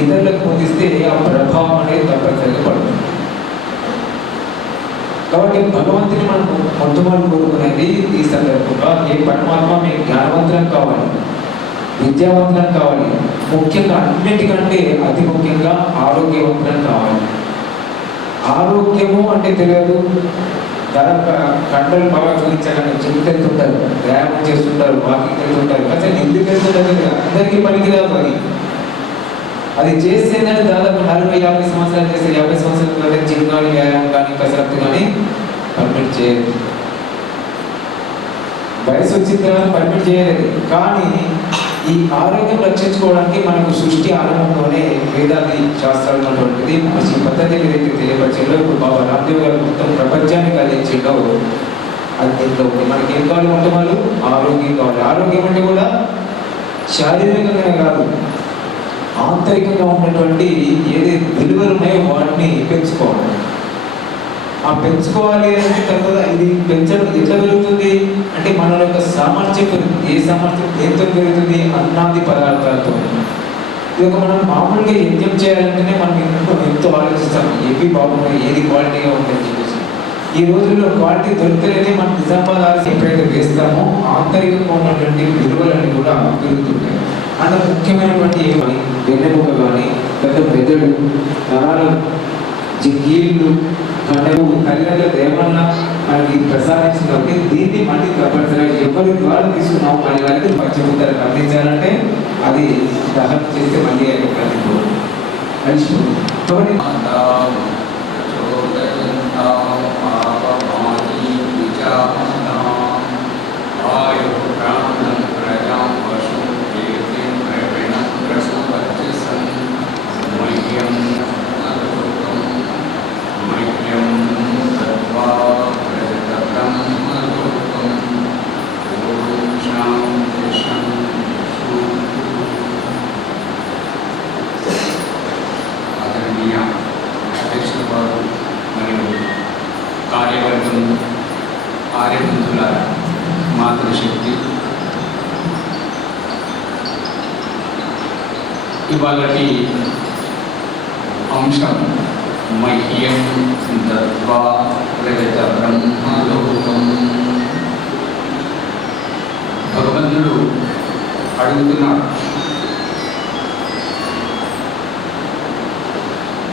ఇతరులకు పొందిస్తే ఆ ప్రభావం అనేది తప్పనిసరిగా పడుతుంది. కాబట్టి భగవంతుని మనం మొట్టమొదటి కోరుకునేది ఈ సందర్భంగా, ఏ పరమాత్మ మీకు జ్ఞానవంతులం కావాలి, విద్యావంతులం కావాలి, ముఖ్యంగా అన్నిటికంటే అతి ముఖ్యంగా ఆరోగ్యవంతులం కావాలి. ఆరోగ్యము అంటే తెలియదు, కండలు బాగా చూపించాలని జిమ్ వెళ్తుంటారు, వ్యాయామం చేస్తుంటారు, వాకింగ్ వెళ్తుంటారు, కానీ ఎందుకు వెళ్తుంటారు అందరికీ పనికి రాదు. అది చేస్తేనే దాదాపు 40-50 సంవత్సరాలు చేస్తే 50 సంవత్సరాల కంటే జిమ్ కానీ వ్యాయామం కానీ కసరత్తు కానీ పర్మిట్ చేయలేదు. వయసు వచ్చిన తర్వాత పర్మిట్ చేయలేదు. కానీ ఈ ఆరోగ్యం రక్షించుకోవడానికి మనకు సృష్టి ఆరంభంలోనే వేదాది శాస్త్రాలు ఉన్నటువంటిది మంచి పద్ధతి ఏదైతే తెలియపరిచిందో, ఇప్పుడు బాబా రామ్దేవ్ గారు మొత్తం ప్రపంచాన్ని కలిగించిండో అది దీంట్లో ఉంది. మనకి ఏం కావాలి? మొట్టమొదలు ఆరోగ్యం కావాలి. ఆరోగ్యం అంటే కూడా శారీరకంగానే కాదు, ఆంతరికంగా ఉన్నటువంటి ఏదైతే విలువలు ఉన్నాయో వాటిని పెంచుకోవాలి. ఆ పెంచుకోవాలి అంటే తర్వాత ఇది పెంచడం ఎట్లా పెరుగుతుంది అంటే మన యొక్క సామర్థ్యం పెరుగుతుంది. ఏ సామర్థ్యం దేంతో పెరుగుతుంది? అన్నాది పదార్థాలతో. ఇది ఒక మనం మామూలుగా యజ్ఞం చేయాలంటేనే మనం ఎంతో ఆలోచిస్తాం, ఏవి బాగుంటాయి, ఏది క్వాలిటీగా ఉంటాయని చెప్పేసి. ఈ రోజుల్లో క్వాలిటీ దొరికితేనే మనం నిజామాబాద్ ఎప్పుడైతే వేస్తామో ఆంతరికంగా ఉన్నటువంటి విలువలన్నీ కూడా పెరుగుతుంటాయి. అంత ముఖ్యమైనటువంటి ఏమని వెన్నెముక కానీ, పెద్ద మెదడు, నరాలు, కీళ్ళు, కండలు, తల్లిదండ్రుల దేవన్నా మనకి ప్రసాదించింది కాబట్టి దీన్ని మళ్ళీ తప్పనిసరిగా ఎవరి ద్వారా తీసుకున్నాము మళ్ళీ వారికి పంచభూతాలు అందించాలంటే అది దహనం చేస్తే మళ్ళీ కలిసిపోతుంది. కాబట్టి కార్యవర్గం, ఆర్యబంధుల మాతృశక్తి, ఇవాళటి అంశం మహ్యం దత్వా ప్రగత బ్రహ్మలోకం. భగవంతుడు అడుగుతున్నాడు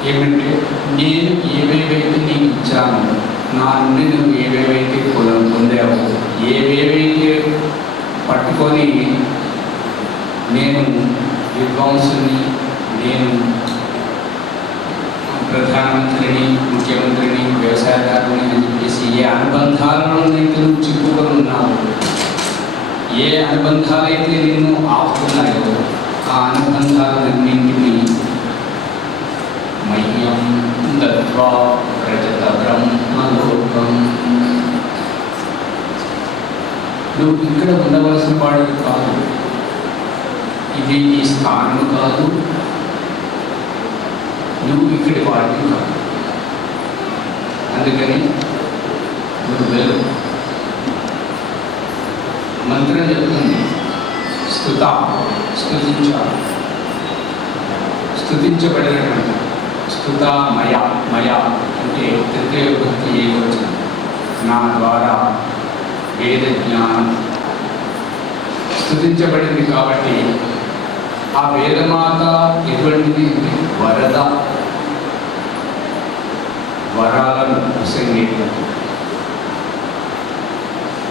ఏమంటే, నేను ఏవేవైతే నీకు ఇచ్చాను, నా నుండి నువ్వు ఏవేవైతే పొందావు, ఏవేవైతే పట్టుకొని నేను విద్వాంసుని, నేను ప్రధానమంత్రిని, ముఖ్యమంత్రిని, వ్యవసాయదారుని అని చెప్పేసి ఏ అనుబంధాలను నువ్వు చిక్కుకొని ఉన్నావు, ఏ అనుబంధాలైతే నిన్ను ఆపుతున్నాయో ఆ అనుబంధాలన్నింటినీ మహ్యం దత్వా ప్రజత బ్రహ్మలోకం. నువ్వు ఇక్కడ ఉండవలసిన వాడివి కాదు, ఇది నీ స్థానం కాదు, నువ్వు ఇక్కడి వాడివి కాదు. అందుకని నువ్వు వెళ్ళు. మంత్రం చెప్తుంది, స్తుతించాలి, స్తుతించబడినటువంటి స్తుత మయా అంటే తృతీయ భక్తి ఏకవచనం. నా ద్వారా వేద జ్ఞానం స్తుతించబడింది. కాబట్టి ఆ వేదమాత ఎటువంటిది? వరద,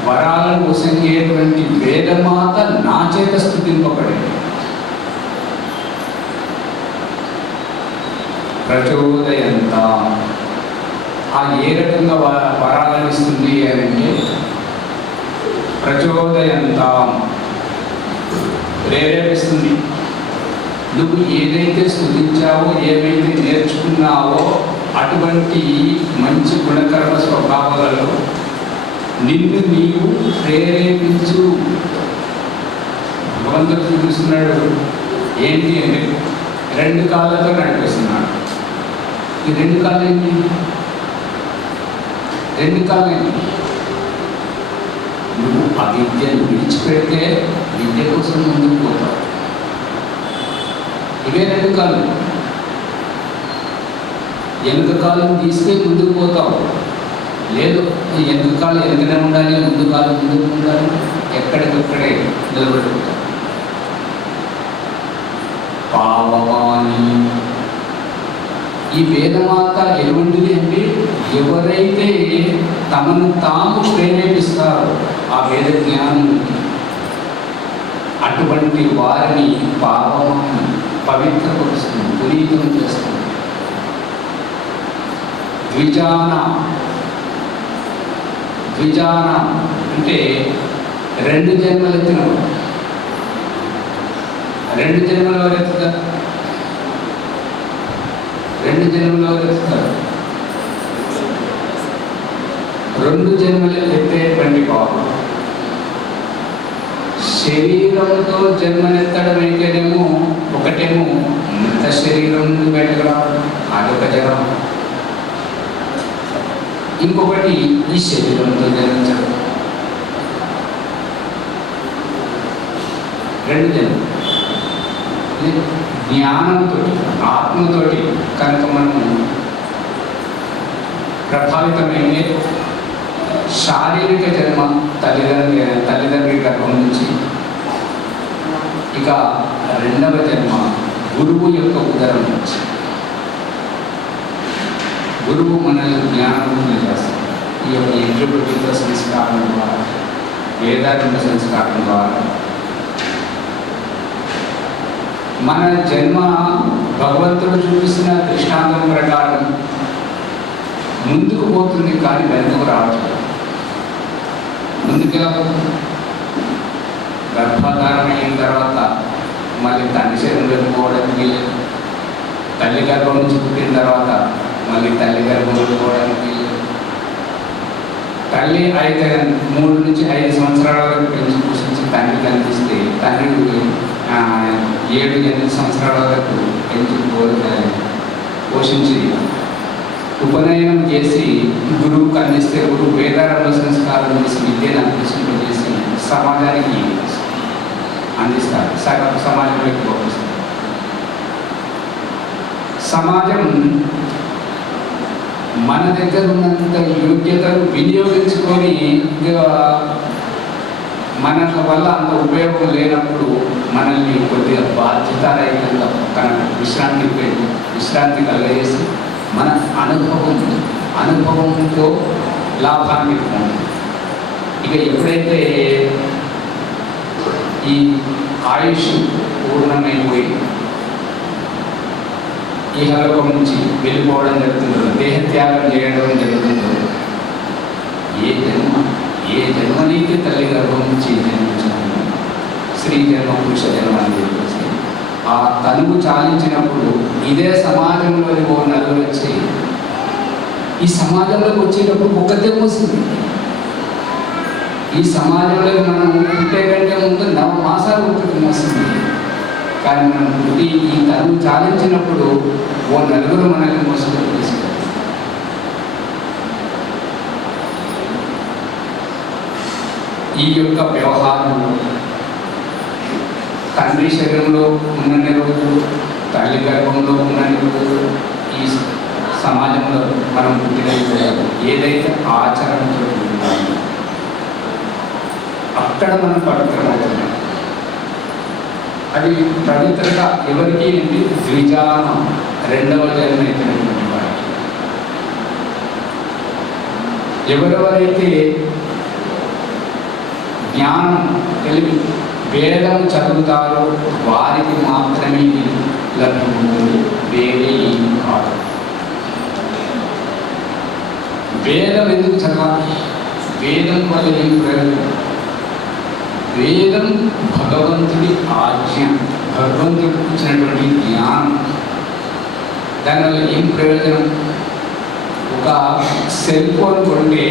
వరాలను ఉసంగేటువంటి వేదమాత నా చేత స్తుతింపబడింది. ప్రచోదయంత ఆ ఏ రకంగా వరాలను ఇస్తుంది అని అంటే ప్రచోదయంత ప్రేరేపిస్తుంది. నువ్వు ఏదైతే స్తుతించావో, ఏవైతే నేర్చుకున్నావో అటువంటి మంచి గుణకర్మ స్వభావాలలో నిన్ను నీవు ప్రేరేపించు. భగవంతుడు చూపిస్తున్నాడు ఏంటి అంటే 2 కాళ్ళతో నడిపిస్తున్నాడు. ఈ 2 కాళ్ళు ఏంటి? 2 కాళ్ళు ఏంటి? నువ్వు ఆ విద్యను విడిచిపెడితే విద్య కోసం ముందుకు పోతావు. ఇవే 2 కాళ్ళు. వెనుక కాలం తీస్తే ముందుకు పోతావు. లేదు, ఈ వెనుక కాలు వెనుకనే ఉండాలి, ముందు కాలు ముందుకు ఉండాలి, ఎక్కడికక్కడే నిలబడిపోతావు. పావమాని ఈ వేదమాత ఎటువంటిది అంటే ఎవరైతే తమను తాము ప్రేరేపిస్తారో ఆ వేద జ్ఞానం అటువంటి వారిని పావమాని పవిత్రపరుస్తుంది, పునీతం చేస్తుంది. ద్విజాన అంటే 2 జన్మలు ఎత్తిన 2 జన్మలు ఎవరు ఎత్తుతారు? 2 జన్మలు ఎవరు ఎత్తుతారు? 2 జన్మలు ఎత్తేటువంటి పాపం. శరీరంతో జన్మనెత్తడం అయితేనేమో ఒకటేమో మృత శరీరం నుండి బయటకు రావడం, అదొక జన్మ. ఇంకొకటి ఈ శరీరంతో జన్మించడం. 2 జన్మలు. జ్ఞానంతో, ఆత్మతోటి కనుక మనము ప్రభావితమైతే శారీరక జన్మ తల్లిదండ్రి గర్భం నుంచి, ఇక 2వ జన్మ గురువు యొక్క ఉదరం నుంచి. గురువు మనల్ని జ్ఞానం చేస్తారు. ఈ యొక్క ఇంద్రప్రతిత్వ సంస్కారం ద్వారా, వేదాంత సంస్కారం ద్వారా మన జన్మ భగవంతుడు చూపిస్తున్న దృష్టాంతం ప్రకారం ముందుకు పోతుంది, కానీ వెనుకకు రావట్లేదు. ముందుకెలా పోతుంది? గర్భధారణ అయిన తర్వాత మళ్ళీ తండ్రి శరీరంలోకి పోవడానికి లేదు. తల్లి గర్భం నుంచి పుట్టిన తర్వాత మళ్ళీ తల్లి గర్భంలోకి పోవడానికి లేదు. తల్లి 3 నుంచి 5 సంవత్సరాల వరకు పెంచి పోషించి తండ్రి కనిపిస్తే తండ్రి 7-8 సంవత్సరాల వరకు పెంచి పోషించి ఉపనయనం చేసి గురువుకు అందిస్తే గురువు వేదారంభ సంస్కారం చేసి విద్యను అభ్యసింపజేసి సమాజానికి అందిస్తారు, సమాజంలోకి పంపిస్తారు. సమాజం మన దగ్గర ఉన్నంత యోగ్యతను వినియోగించుకొని మన వల్ల అంత ఉపయోగం లేనప్పుడు మనల్ని కొద్దిగా బాధ్యతారహితంగా తనకు విశ్రాంతి కలగజేసి మన అనుభవంతో లాభాన్ని పొంది. ఇక ఎప్పుడైతే ఈ ఆయుష్ పూర్ణమైపోయి ఇహలోకం నుంచి వెళ్ళిపోవడం జరుగుతుందో, దేహత్యాగం చేయడం జరుగుతుందో, ఏ జన్మనైతే తల్లి గర్భం నుంచి జన్మించాను, స్త్రీ జన్మ పురుష జన్మ అని చెప్పేసి ఆ తనువు చాలించినప్పుడు ఇదే సమాజంలోని ఓ నలుగురు వచ్చి ఈ సమాజంలోకి వచ్చేటప్పుడు ఒక్కతే వస్తుంది. ఈ సమాజంలోకి మనం పుట్టే కంటే ముందు 9 మాసాలు పుట్టుకుని వస్తుంది. కానీ మనం పుట్టి ఈ తనువు చాలించినప్పుడు ఓ నలుగురు మనల్ని మోసుకొని తీసుకుంటారు. ఈ యొక్క వ్యవహారం తండ్రి శరీరంలో ఉన్నన్ని రోజులు, తల్లి గర్భంలో ఉన్నన్ని రోజులు ఈ సమాజంలో మనం పుట్టిన ఏదైతే ఆచరణతో ఉంటుందో అక్కడ మనం పవిత్రమవుతున్నాం. అది పవిత్రత ఎవరికి ఏంటి? ద్విజానం, రెండవ జన్మైనటువంటి వారికి. ఎవరెవరైతే జ్ఞానం తెలివి వేదం చదువుతారో వారికి మాత్రమే లభ్యమవుతుంది, వేరే ఏం కాదు. వేదం ఎందుకు చదవాలి? వేదం వల్ల ఏం ప్రయోజనం? వేదం భగవంతుడి ఆజ్ఞ, భగవంతుడికి ఇచ్చినటువంటి జ్ఞానం. దానివల్ల ఏం ప్రయోజనం? ఒక సెల్ ఫోన్ కొంటే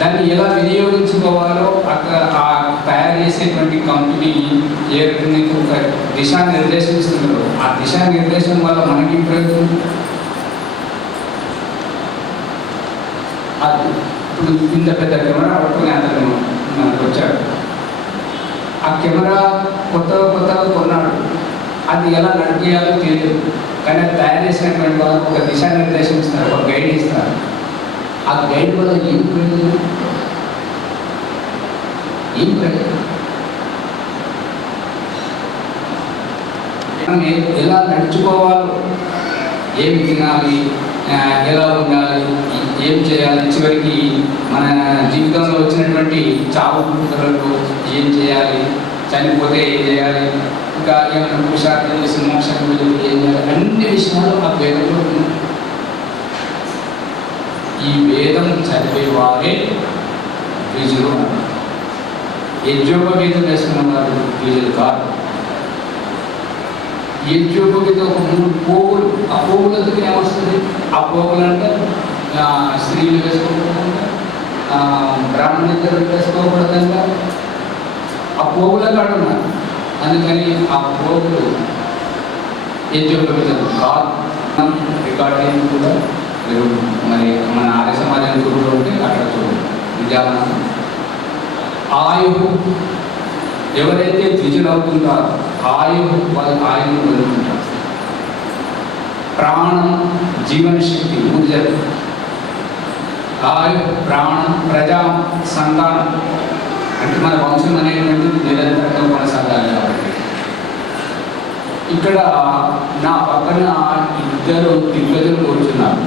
దాన్ని ఎలా వినియోగించుకోవాలో అక్కడ ఆ తయారు చేసేటువంటి కంపెనీ ఏ రకంగా ఒక దిశానిర్దేశం ఇస్తుందో ఆ దిశానిర్దేశం వల్ల మనకి ప్రయోజనం. ఇప్పుడు ఇంత పెద్ద కెమెరా పట్టుకుని అతను మనకు వచ్చాడు. ఆ కెమెరా కొత్తగా కొన్నాడు, అది ఎలా నడిపేయాలో తెలియదు. కానీ అది తయారు చేసినటువంటి వాళ్ళు ఒక దిశానిర్దేశం ఇస్తారు, ఒక గైడ్ ఇస్తారు. ఆ గైడ్ వల్ల ఏం ప్రయోజనం? మనం ఎలా నడుచుకోవాలో, ఏమి తినాలి, ఎలా ఉండాలి, ఏం చేయాలి, చివరికి మన జీవితంలో వచ్చినటువంటి చావు పుట్టుకలకు ఏం చేయాలి, చనిపోతే ఏం చేయాలి, ఇంకా ఏమైనా పురుషార్థం చేసి మోక్షం ఏం చేయాలి, అన్ని విషయాలు ఆ వేదంలో ఉన్నాయి. ఈ వేదం చదివేవారే ద్విజులు. యజ్ఞోపవీతం వేసుకున్న వారు ద్విజులు కాదు. యజ్ఞోపవీతం ఒక 3 పోగులు, ఆ పోగులు ఎందుకు ఏమొస్తుంది? ఆ పోగులు అంటే స్త్రీలు వేసుకోకూడదంట, బ్రాహ్మణులు వేసుకోకూడదంట. ఆ పోగుల కాడు ఉన్నారు. అందుకని ఆ పోగులు యజ్ఞోపవీతం కాదు. రికార్డ్ అయింది కూడా. మీరు మరి మన ఆర్య సమాజం గురువులు ఉంటే అక్కడ చూడండి. విద్యావనం ఆయు ఎవరైతే ద్విజులు అవుతుంటారో వాళ్ళు ఆయువు పొందుతుంటారు. ప్రాణం జీవనశక్తి ఊర్జ, ఆయు ప్రాణం ప్రజా సంతానం అంటే మన వంశం అనేటువంటి నిరంతరంగా కొనసాగాలి. కాబట్టి ఇక్కడ నా పక్కన 2 దిగ్గజులు కూర్చున్నారు.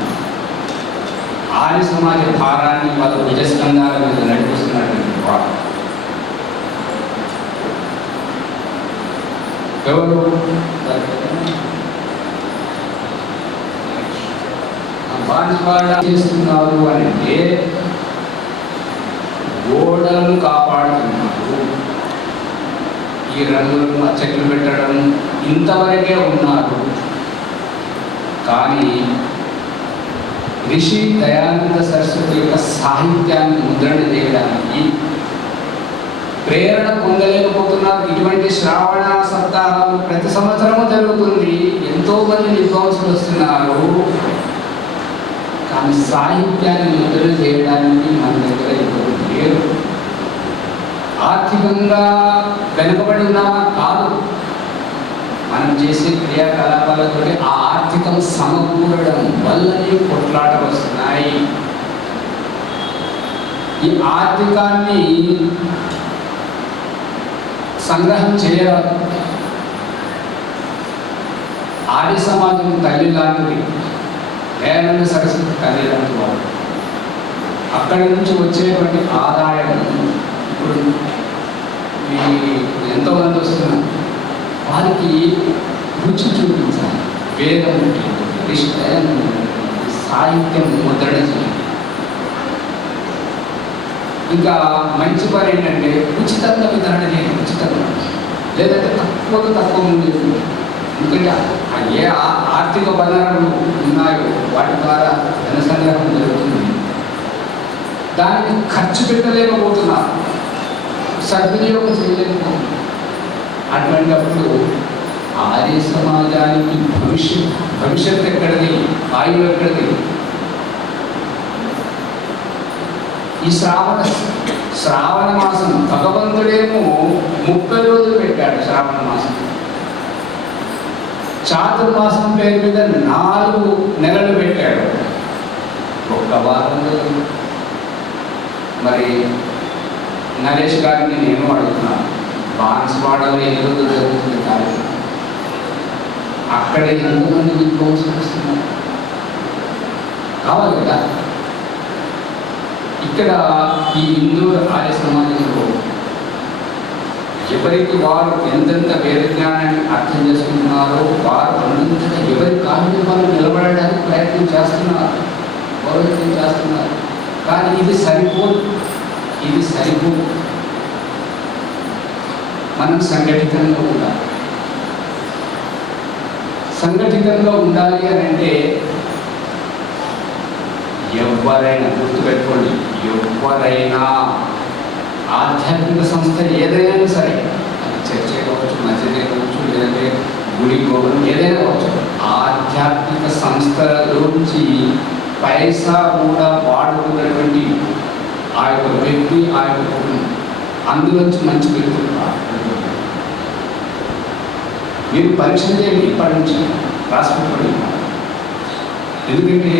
ఆర్య సమాజ భారాన్ని వాళ్ళ భుజస్కంధాల మీద నడిపిస్తున్నటువంటి వాడు ఎవరు? బానిసవాడ చేస్తున్నారు అంటే గోడలను కాపాడుతున్నారు. ఈ రంగులను చెట్లు పెట్టడం ఇంతవరకే ఉన్నారు. కానీ ఋషి దయానంద సరస్వతి యొక్క సాహిత్యాన్ని ముద్రణ చేయడానికి ప్రేరణ పొందలేకపోతున్నారు. ఇటువంటి శ్రావణ సప్తాహాలు ప్రతి సంవత్సరము జరుగుతుంది. ఎంతోమంది విద్వాంసులు వస్తున్నారు. కానీ సాహిత్యాన్ని ముద్రణ చేయడానికి మన దగ్గర ఇప్పుడు లేరు. ఆర్థికంగా వెనుకబడి ఉన్నామా? కాదు. మనం చేసే క్రియాకలాపాలతో ఆ ఆర్థికం సమకూరడం వల్లనే కొట్లాటలు వస్తున్నాయి. ఈ ఆర్థికాన్ని సంగ్రహం చేయాలి. ఆర్య సమాజం తల్లి లాంటిది, దయానంద సరస్వతి తల్లి లాంటి వాడు. అక్కడి నుంచి వచ్చేటువంటి ఆదాయం ఇప్పుడు ఎంతోమంది వస్తున్నారు. వారికి రుచి చూపించాలి. వేదం సాహిత్యం ముద్రణ చేయాలి. ఇంకా మంచి పని ఏంటంటే ఉచితంగా వితరణ చేయాలి. ఉచితంగా లేదంటే తక్కువ ఉండేది. ఎందుకంటే ఏ ఆర్థిక వనరులు ఉన్నాయో వాటి ద్వారా ధన సంగ్రహం జరుగుతుంది. దానికి ఖర్చు పెట్టలేకపోతున్నారు, సద్వినియోగం చేయలేకపోతున్నారు. అటువంటిప్పుడు ఆర్య సమాజానికి భవిష్యత్ ఎక్కడిది? ఆయువు ఎక్కడిది? ఈ శ్రావణ మాసం భగవంతుడేమో 30 రోజులు పెట్టాడు. శ్రావణ మాసం చాతుర్మాసం పేరు మీద 4 నెలలు పెట్టాడు. ఒక్క వారంలో మరి నరేష్ గారిని నేను అడుగుతున్నాను, బాన్స్వాడలో ఎన్ని రోజులు జరుగుతుంది కార్యక్రమం? అక్కడ ఎంతమంది విద్వాంసులు వస్తున్నారు? కావాలి కదా. ఇక్కడ ఈ హిందూ ఆర్య సమాజంలో ఎవరికి వారు ఎంతెంత వేద జ్ఞానాన్ని అర్థం చేసుకుంటున్నారో వారు అంతా ఎవరి కాళ్ళు వాళ్ళు నిలబడడానికి ప్రయత్నం చేస్తున్నారు, గౌరవం చేస్తున్నారు. కానీ ఇది సరిపోదు. మనం సంఘటితంగా ఉండాలి అని అంటే ఎవరైనా గుర్తుపెట్టుకోండి, ఎవరైనా ఆధ్యాత్మిక సంస్థ ఏదైనా సరే, చర్చే కావచ్చు, మసీదే కావచ్చు, లేదంటే గుడి గోపురం ఏదైనా కావచ్చు, ఆధ్యాత్మిక సంస్థలోంచి పైసా కూడా వాడుకున్నటువంటి ఆ యొక్క వ్యక్తి, ఆ యొక్క కుటుంబం, అందులోంచి మంచి వ్యక్తులు మీరు పరీక్ష చేయండి. ఇప్పటి నుంచి రాసిపెట్టుకోండి. ఎందుకంటే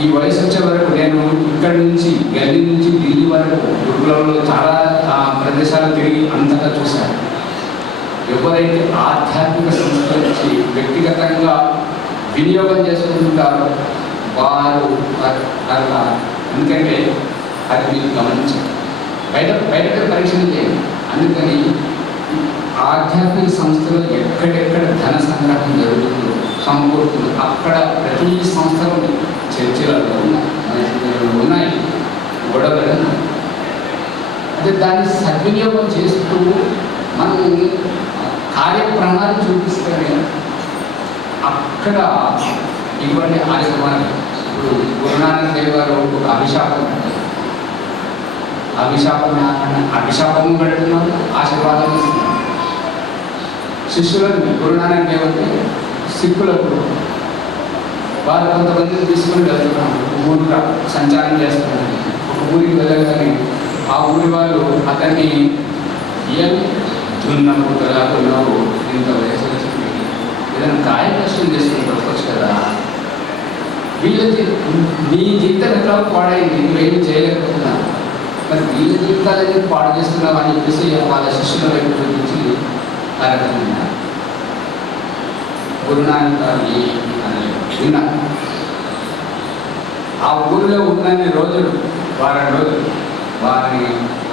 ఈ వయసు వచ్చే వరకు నేను ఇక్కడి నుంచి గల్లీ నుంచి ఢిల్లీ వరకు గురుకులంలో చాలా ప్రదేశాలు తిరిగి అంతగా చూశాను. ఎవరైతే ఆధ్యాత్మిక సంస్థ నుంచి వ్యక్తిగతంగా వినియోగం చేసుకుంటారో వారు అలా, ఎందుకంటే అది మీరు గమనించారు. బయట పరీక్షలు చేయండి. అందుకని ఆధ్యాత్మిక సంస్థలో ఎక్కడెక్కడ ధన సంగ్రహం జరుగుతుందో, సమకూరుతుందో అక్కడ ప్రతి సంస్థలో చర్చలలో ఉన్నాయి, గొడవలు ఉన్నాయి. అదే దాన్ని సద్వినియోగం చేస్తూ మనం కార్యప్రణాళిక చూపిస్తేనే అక్కడ ఇటువంటి ఆశ్రమాలు. ఇప్పుడు గురునానక్ దేవ్ గారు ఒక అభిశాపము పెడుతున్నారు, ఆశీర్వాదం ఇస్తున్నారు. శిష్యులను గురునానక్ దేవ్ అంటే సిక్కులకు వారు కొంతమందిని తీసుకుని వెళ్తున్నారు, ఊరుగా సంచారం చేస్తున్నారు. ఒక ఊరికి వెళ్ళగానే ఆ ఊరి వాళ్ళు అతన్ని ఏమి దున్నము కలాకున్నావు, ఇంత వయసు ఏదైనా కాయ కష్టం చేసుకుని బ్రతకొచ్చు కదా, వీళ్ళ నీ జీవితం ఎట్లా పాడైంది, నువ్వేమి చేయలేకపోతున్నావు, మరి వీళ్ళ జీవితాలన్నీ పాడు చేస్తున్నావు అని చెప్పేసి వాళ్ళ శిష్యుల వైపు చూపించి కార్యక్రమం గురునానక్ గారు విన్నారు. ఆ ఊరిలో ఉన్నన్ని రోజులు, వారం రోజులు వారిని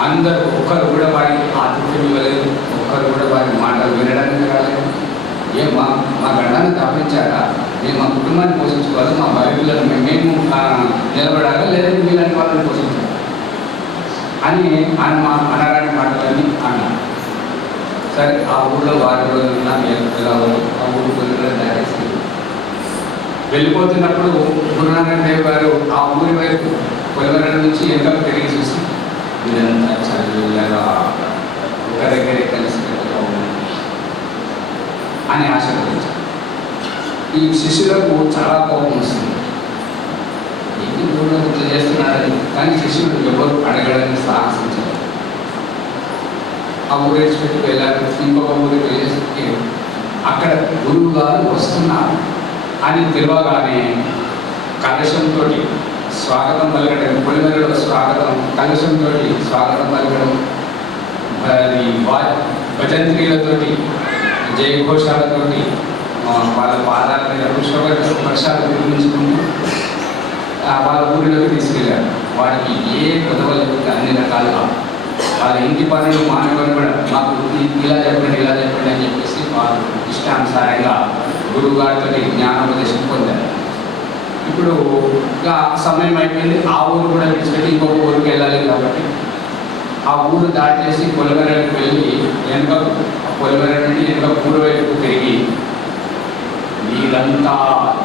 అందరూ ఒక్కరు కూడా వారికి ఆతిథ్యం ఇవ్వలేదు, ఒక్కరు కూడా వారి మాటలు వినడానికి రాలేదు. మా గండాన్ని తప్పించారా, మేము మా కుటుంబాన్ని పోషించుకోవాలి, మా భార్యలను మేము నిలబడాలి, లేదంటే మీలాంటి వాళ్ళని పోషించాలి అని ఆయన అనరాని మాటలన్నీ అన్నారు. సరే, ఆ ఊళ్ళో వారి రోజులు ఎలా ఆ ఊరు కొన్ని తయారేసి వెళ్ళిపోతున్నప్పుడు గురునానక్ దేవ్ గారు ఆ ఊరి వైపు పొలవరం నుంచి ఎంతకు తిరిగి చూసి ఇదంతా చదువులగా ఒక దగ్గరే కలిసి అని ఆశీర్వదించారు. ఈ శిష్యులకు చాలా కోపం వస్తుంది, ఎన్ని ఊళ్ళో ఇట్లా చేస్తున్నారని. కానీ శిష్యులు ఎవరు అడగడానికి సాహసించారు. ఆ ఊరు పెట్టి వెళ్ళారు, ఇంకొక ఊరికి వెళ్ళేసి అక్కడ గురువు గారు వస్తున్నారు అని తెలియగానే కలశంతో స్వాగతం పలకడం, పొలిమేరలో స్వాగతం, కలశంతో స్వాగతం పలకడం, భజంత్రీలతోటి, జయఘోషాలతోటి వాళ్ళ పాదాల మీద వర్షాలు నిర్మించుకుంటూ వాళ్ళ ఊరిలోకి తీసుకెళ్ళారు. వాడికి ఏ కొదవలు అన్ని రకాలుగా వాళ్ళ ఇంటి పనులు మానవులు కూడా మాకు ఇలా చెప్పండి అని చెప్పేసి వాళ్ళు ఇష్టానుసారంగా గురువు గారితో జ్ఞానోపదేశం పొందారు. ఇప్పుడు సమయం అయిపోయింది, ఆ ఊరు కూడా విడిచిపెట్టి ఇంకొక ఊరికి వెళ్ళాలి కాబట్టి ఆ ఊరు దాటేసి పొలవెరకి వెళ్ళి వెనుక పొలవెర నుండి వెనుక ఊరు వైపు తిరిగి మీరంతా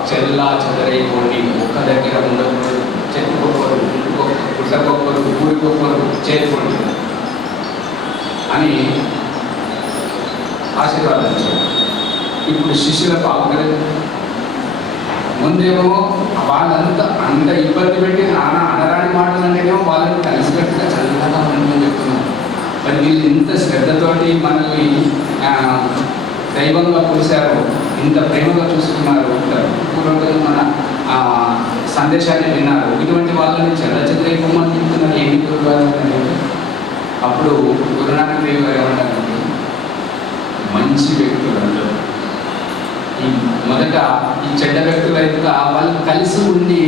చెల్లా చెదరైపోండి, ఒక్క దగ్గర ఉండకూడదు, చెట్టుకొక్కరు, గుడ్డకొక్కరు, ఊరికొక్కరు చేరుకోండి అని ఆశీర్వాదించారు. ఇప్పుడు శిష్యులకు ఆగ్రహం ముందేమో వాళ్ళంతా అంత ఇబ్బంది పెట్టి అనరాని మాటలు అంటేనేమో వాళ్ళని కలిసికట్టుగా చల్లగా ఉండమని చెప్తున్నారు. మరి వీళ్ళు ఇంత శ్రద్ధతోటి మనల్ని దైవంగా కొలిశారో, ఇంత ప్రేమగా చూసుకున్నారు, ఇంత పూర్వకంగా మన సందేశాన్ని విన్నారు, ఇటువంటి వాళ్ళని చెల్లచెల్లైపోమని చెప్తున్నారు. ఏంటి గురుగారు అనేది అప్పుడు గురునానక్ దేవ్ గారు ఏమంటారంటే, మంచి వ్యక్తులు మొదట ఈ చెడ్డ వ్యక్తుల యొక్క వాళ్ళు కలిసి ఉండి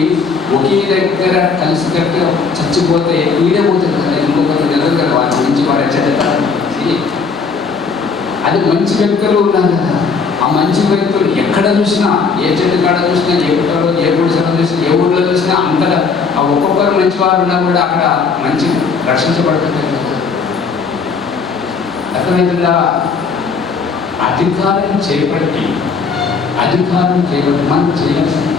ఒకే దగ్గర కలిసి దగ్గర చచ్చిపోతే వీడపోతుంది కదా, ఇంకొకరు తెలియదు కదా వాళ్ళ గురించి వాళ్ళ చెడ్డతనం. అది మంచి వ్యక్తులు ఉన్నారు కదా, ఆ మంచి వ్యక్తులు ఎక్కడ చూసినా, ఏ చెట్టు కాడ చూసినా, ఏ పుట్టలో, ఏ గుడిసెలో చూసినా, ఏ ఊళ్ళో చూసినా అంతటా ఆ ఒక్కొక్కరు మంచి వారు ఉన్నా కూడా అక్కడ మంచి రక్షించబడుతుంది కదా. అర్థమైందా? అధికారం చేపట్టి మనం చేయాల్సింది.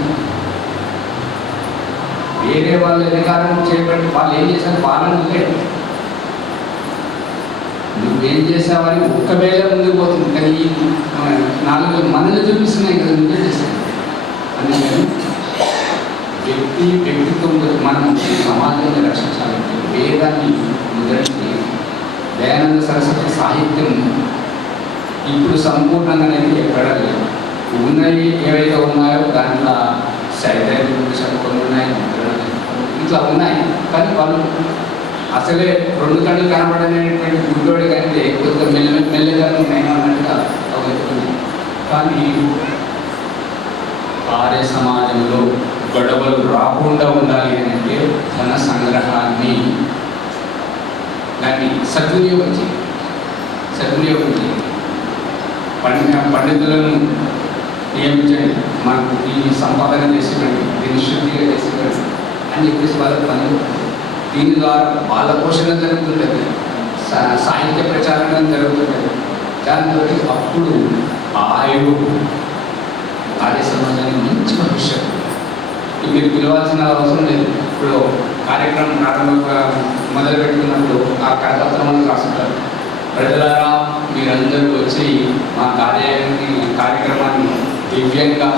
వేరే వాళ్ళు అధికారం చేపట్టి వాళ్ళు ఏం చేశారు, పాలన లేదు, నువ్వేం చేసావని ఒక్కవేళ ముందుకు పోతుంది. కానీ ఈ 4 మనలు చూపిస్తున్నాయి కదా, నువ్వే చేశాను. అందుకని వ్యక్తిత్వం మనం సమాజాన్ని రక్షించాలంటే వేదాన్ని ముద్రించి దయానంద సరస్వతి సాహిత్యం ఇప్పుడు సంపూర్ణంగానైతే ఎక్కడ లేదు. ఉన్నాయి ఏవైతే ఉన్నాయో దాంట్లో సైద్ధాంతిక కొన్ని ఉన్నాయి, ఇట్లా ఉన్నాయి. కానీ వాళ్ళు అసలే 2 కళ్ళు కనబడనేటువంటి గుడ్డోడి కంటే కొంత మెల్లగా ఉన్నాయి అన్నట్టుగా అవుతుంది. కానీ ఆర్య సమాజంలో గొడవలు రాకుండా ఉండాలి అంటే ధన సంగ్రహాన్ని దాన్ని సద్వినియోగం చేయాలి. పండితులను నియమించండి, మనకు ఈ సంపాదన చేసినట్టు, దీన్ని శుద్ధిగా చేసినట్టు అని చెప్పేసి వాళ్ళకి పనులు. దీని ద్వారా వాళ్ళ పోషణ జరుగుతుంటుంది, సాహిత్య ప్రచారం జరుగుతుంటుంది. దానితో అప్పుడు ఆర్య సమాజానికి మంచి భవిష్యత్తు. మీరు పిలవాల్సిన అవసరం లేదు. ఇప్పుడు కార్యక్రమం ప్రారంభంగా మొదలుపెట్టుకున్నప్పుడు ఆ కరపత్రాలను రాసుకుంటారు, ప్రజలారా మీరందరూ వచ్చి మా కార్యక్రమాన్ని దివ్యంగా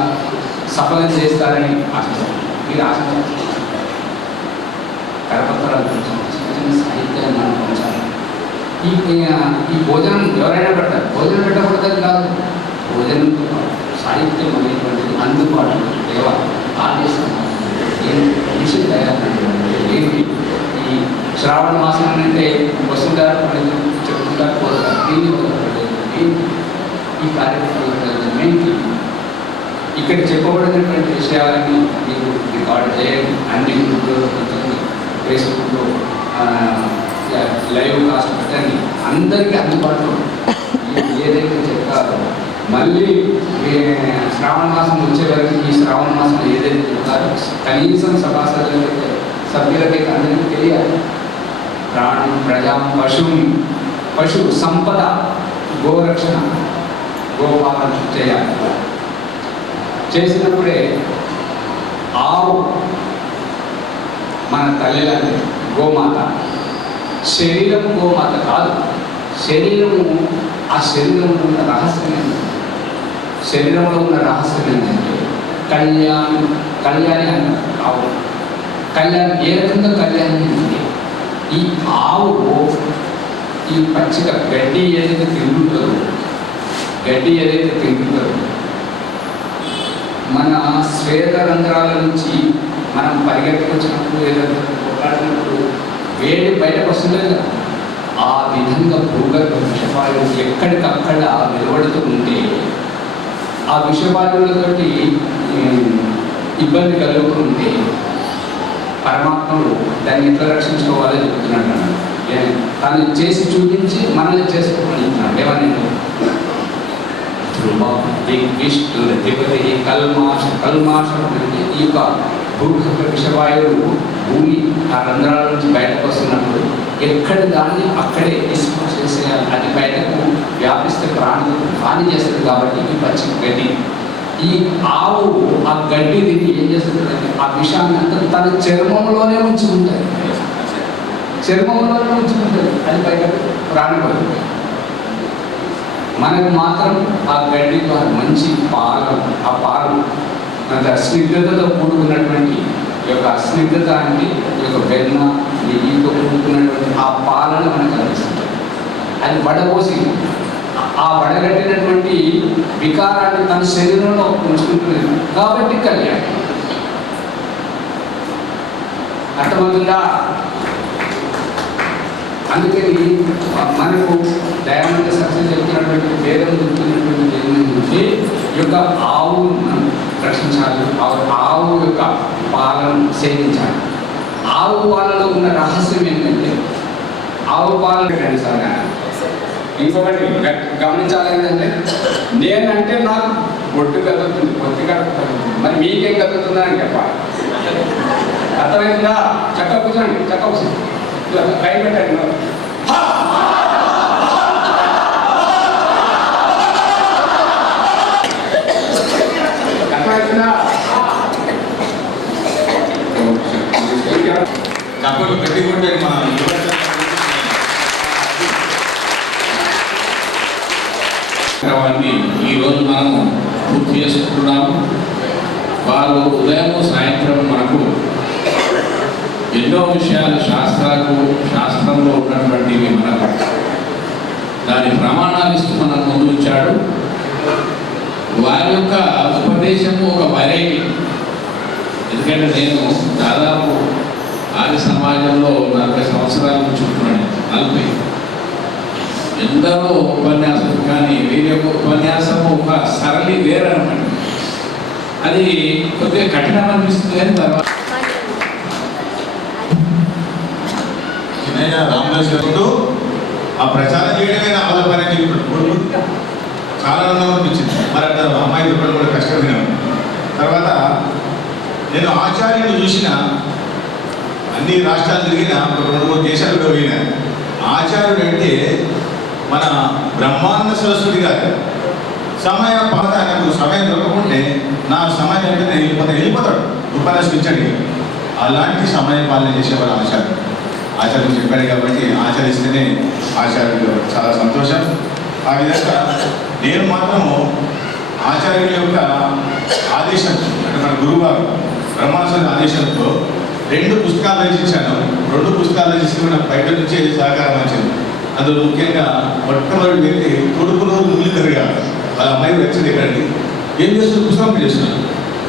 సఫలం చేస్తారని ఆశిస్తారు. మీరు ఆశిస్తారు కరపత్రాలు సాహిత్యాన్ని మనం పంచాలి. ఈ భోజనం ఎవరైనా పెడతారు, భోజనం పెట్టకూడదని కాదు, భోజనంతో సాహిత్యం అనేటువంటిది అందుబాటులో దేవ ఆర్య సమాజం విషయం తయారు ఏంటి. ఈ శ్రావణ మాసం అంటే వస్తుంటారు, చెప్తుంటారు, పోతారు. దీన్ని ఈ కార్యక్రమం ఏంటి, ఇక్కడ చెప్పబడినటువంటి విషయాలన్నీ మీరు రికార్డు చేయండి. అన్ని గ్రూపులో, ఫేస్బుక్లో లైవ్ కాస్ట్ పెట్టండి, అందరికీ అందుబాటులో ఏదైతే చెప్తారో. మళ్ళీ శ్రావణ మాసం వచ్చే వరకు ఈ శ్రావణ మాసం ఏదైతే చెప్తారో కనీసం సభ్యులకైతే అందరికీ తెలియాలి. ప్రాణి ప్రజా పశు సంపద, గోరక్షణ, గోపాలన చేయాలి. చేసినప్పుడే ఆవు మన తల్లిలాంటి గోమాత. శరీరం గోమాత కాదు, శరీరము ఆ శరీరంలో ఉన్న రహస్యం ఏంటంటే, శరీరంలో ఉన్న రహస్యం ఏంటంటే కళ్యాణి అంటారు. ఆవు కళ్యాణి ఏ రకంగా కళ్యాణి అంటే, ఈ ఆవు ఈ పచ్చిక గడ్డి ఏదైతే తింటుందో మన శ్వేత రంధ్రాల నుంచి మనం పరిగెత్తుకొచ్చినప్పుడు ఏదైతే కొట్లాడినప్పుడు వేడి బయటకు వస్తుంది కదా, ఆ విధంగా భూగర్భ విషవాయువు ఎక్కడికక్కడ వెలువడుతూ ఉంటే ఆ విషవాయువులతోటి ఇబ్బంది కలుగుతుంటే పరమాత్మలు దాన్ని ఎట్లా రక్షించుకోవాలో చెప్తున్నాడు. తను చేసి చూపించి మనల్ని చేసుకోమని చెప్తున్నాడు. ఏమని కల్మాషం అంటే ఈ యొక్క భూగర్భ విషవాయువులు భూమి ఆ రంధ్రాల నుంచి బయటకు వస్తున్నప్పుడు ఎక్కడి దాన్ని అక్కడే డిస్పోజ్ చేసేయాలి. అది బయటకు వ్యాపిస్తే ప్రాణులకు హాని చేస్తుంది. కాబట్టి ఈ పచ్చి గడ్డి, ఈ ఆవు ఆ గడ్డి తిని ఏం చేస్తుందంటే ఆ విషాన్ని అంతా తన చర్మంలోనే ఉంచుకుంటుంది. అది బయటకు ప్రాణపడుతుంది. మనకు మాత్రం ఆ గడ్డి ద్వారా మంచి పాలు, ఆ పాలు అంత స్నిగ్ధతతో కూడుకున్నటువంటి ఈ యొక్క స్నిగ్ధత అంటే ఈ యొక్క వెన్న, నెయ్యితో కూడుకున్నటువంటి ఆ పాలను మనకు అందిస్తుంది. అది వడపోసి ఆ వడగట్టినటువంటి వికారాన్ని తన శరీరంలో ఉంచుకుంటున్నది కాబట్టి కళ్యాణం. అర్థమవుతుందా? అందుకని మనకు దయానంద సత్యం చెప్తున్నటువంటి వేదం చెప్తున్నటువంటి గురించి ఈ యొక్క ఆవును మనం రక్షించాలి. ఆవు యొక్క పాలను సేవించాలి. ఆవు పాలలో ఉన్న రహస్యం ఏంటంటే ఆవు పాలను కనిసాగా ఇంకొకటి గమనించాలి ఏంటంటే నేనంటే నాకు బొట్టు కదులుతుంది, పొత్తి కదులుతుంది, మరి మీకేం కదులుతుందా అని చెప్పాలి. అర్థమైందా? చక్క కూర్చోండి, చక్క కూర్చోండి, కై పెట్టండి. అర్థమైందా? కప్పలు పెట్టుకుంటే మన ఈరోజు మనము పూర్తి చేసుకుంటున్నాము. వారు ఉదయం సాయంత్రం మనకు ఎన్నో విషయాలు శాస్త్రంలో ఉన్నటువంటివి మనకు దాని ప్రమాణాలు ఇస్తూ మన ముందు ఉంచాడు. వారి యొక్క ఉపదేశము ఒక వెరైటీ. ఎందుకంటే నేను దాదాపు ఆది సమాజంలో 40 సంవత్సరాల నుంచి ఉంటున్నాను. 40 ఎందరో ఉపన్యాసం, కానీ వీరి యొక్క ఉపన్యాసము ఒక సరళి వేరనమాట. అది కొద్దిగా కఠినం అనిపిస్తుంది. కానీ తర్వాత రామదాస్ గారు ఆ ప్రచారం చేయడమే నా వాళ్ళ పని అని చెప్పాడు. చాలా ఆనందం అనిపించింది. మరి అట్లా అమ్మాయి చెప్పడం కూడా కష్టమైనాము. తర్వాత నేను ఆచార్యులు చూసిన అన్ని రాష్ట్రాలు తిరిగిన 2-3 దేశాలు కూడా పోయినా. ఆచార్యుడు అంటే మన బ్రహ్మానంద సరస్వతి గారు సమయం ఆయనకు సమయం దొరకకుంటే నా సమయం అంటే నేను వెళ్ళిపోతాడు ఉపన్యాసించండి. అలాంటి సమయ పాలన చేసేవారు ఆచార్యుడు. ఆచార్యులు చెప్పాడు కాబట్టి ఆచరిస్తేనే ఆచార్యులు చాలా సంతోషం. ఆ విధంగా నేను మాత్రము ఆచార్యుల యొక్క ఆదేశం అంటే మన గురువుగారు బ్రహ్మానంద ఆదేశంతో 2 పుస్తకాలు రచించాను. 2 పుస్తకాలు రచించి నాకు బయట నుంచే సహకారం వచ్చింది. అందులో ముఖ్యంగా మొట్టమొదటి వ్యక్తి కొడుకులో మురళీధర్ గారు. వాళ్ళ అమ్మాయి వచ్చింది ఇక్కడికి. ఏం చేస్తున్నారు? పుస్తకం చేస్తున్నాను,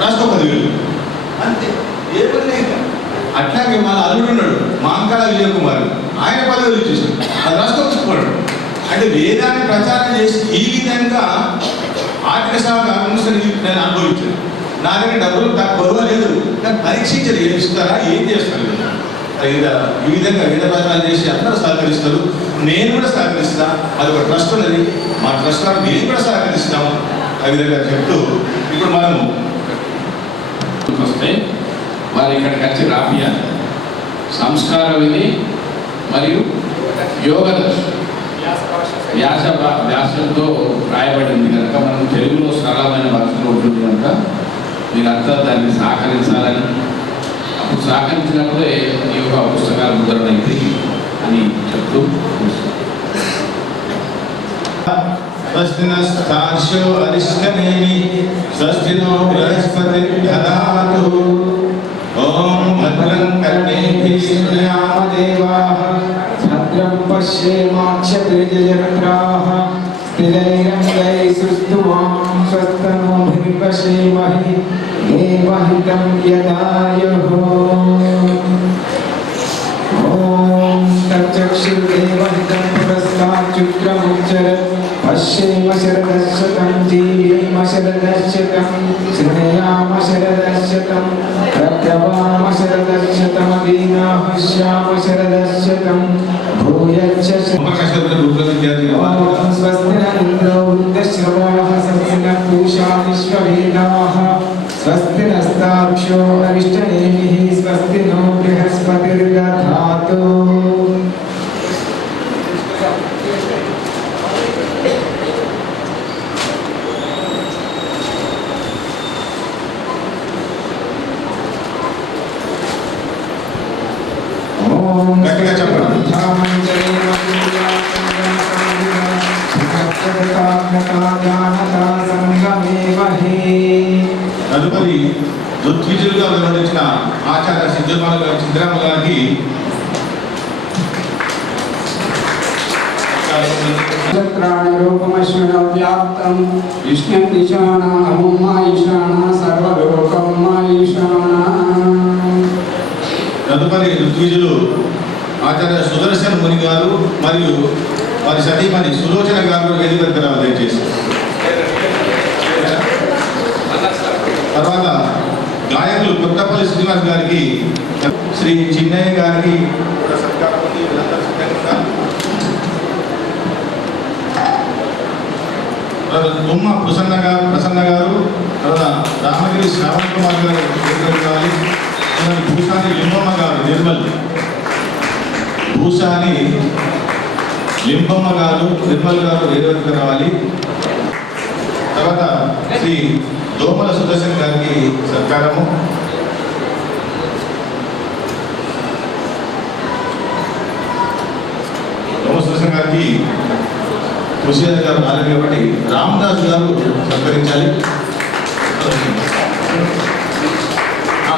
రాసుకో 10,000 అంతే. ఏ పని ఇంకా అట్లాగే మన అల్లుడు ఉన్నాడు మాంకాళ విజయ కుమార్, ఆయన 10,000 ఇచ్చేసాడు, అది రాసుకోవచ్చు. అంటే వేదాన్ని ప్రచారం చేసి ఈ విధంగా ఆర్థిక సహకారం నేను అనుభవించాను. నా దగ్గర డబ్బులు బరువు లేదు, కానీ పరీక్షించరు ఏం ఇస్తారా ఏం చేస్తారు. ఈ విధంగా వేద ప్రచారం చేసి అందరూ సహకరిస్తారు. నేను కూడా సహకరిస్తా. అది ఒక ట్రస్ట్ ఉన్నది, మా ట్రస్ట్ ద్వారా మేము కూడా సహకరిస్తాము. ఆ విధంగా చెప్తూ ఇప్పుడు మనము వస్తే వారు ఇక్కడికి వచ్చి రాపియాలి. సంస్కార విధి మరియు యోగ వ్యాసంతో రాయబడింది కనుక మనం తెలుగులో సరళమైన భాషలో ఉంటుంది కనుక మీరంతా దాన్ని సహకరించాలని, అప్పుడు సహకరించినప్పుడే ఈ యొక్క పుస్తకాలు ముద్రణ అవుతాయి అని చెప్తూ స్వస్తి నస్తార్షో అరిష్టనేమి స్వస్తినో బృహస్పతి దదాతు. ఓం భద్రం కర్ణేభిః శృణుయామ దేవాః భద్రం పశ్యేమాక్షతేజయత్రాః స్థిరైరంగైః సుష్ఠువాం స్వస్తనోభిర్పశ్యేమహి దేవహితం యదాయుః. ఓం తచ్చక్షుర్దేవహితం పురస్కాచ్యుగ్రముచ్చరత్ పశ్యేమ శరదశతం జీవేమ శరదశతం శృణయామ శరదశతం ప్రభ్రవామ శరదశతమదీనాహశ్యామ శరదశతం భూయచ్చ. స్వస్తి న ఇంద్రో వృద్ధశ్రవాః స్వస్తి న పూషా విశ్వవేదాః స్వస్తి నస్తార్క్ష్యో అరిష్టనేమిః స్వస్తి నో బృహస్పతిర్దధాతు. గట్టిగా చెప్పండి. తదుపరి దుర్విజులుగా వివరించిన ఆచార్య సిద్ధరామ గారికి నక్షత్రాణరూపమశ్వినో వ్యాప్తం విష్ణునిశాన అముమాయిషాణ సర్వలోకమాయిషాణ. తదుపరి ఋత్విజులు ఆచార్య సుదర్శన్ ముని గారు మరియు వారి సతీమణి సులోచన గారు వేదిక దయచేసి. తర్వాత గాయకులు కొత్తపల్లి శ్రీనివాస్ గారికి, శ్రీ చిన్నయ్య గారికి కూడా సత్కారం ఉంది. వీళ్ళందరూ సిద్ధంగా ఉన్నారు. తర్వాత తుమ్మ ప్రసన్న గారు, తర్వాత రామగిరి శ్రావణ్ కుమార్ గారు వేదిక కావాలి. భూషాని లింబమ్మ గారు నిర్మల్, భూషాని లింబమ్మ గారు నిర్మల్ గారు వేదిక రావాలి. తర్వాత శ్రీ దోమల సుదర్శన్ గారికి సత్కారము. దోమల సుదర్శన్ గారికి తులసిరాజ్ గారు రాలేదు కాబట్టి రామదాస్ గారు సత్కరించాలి.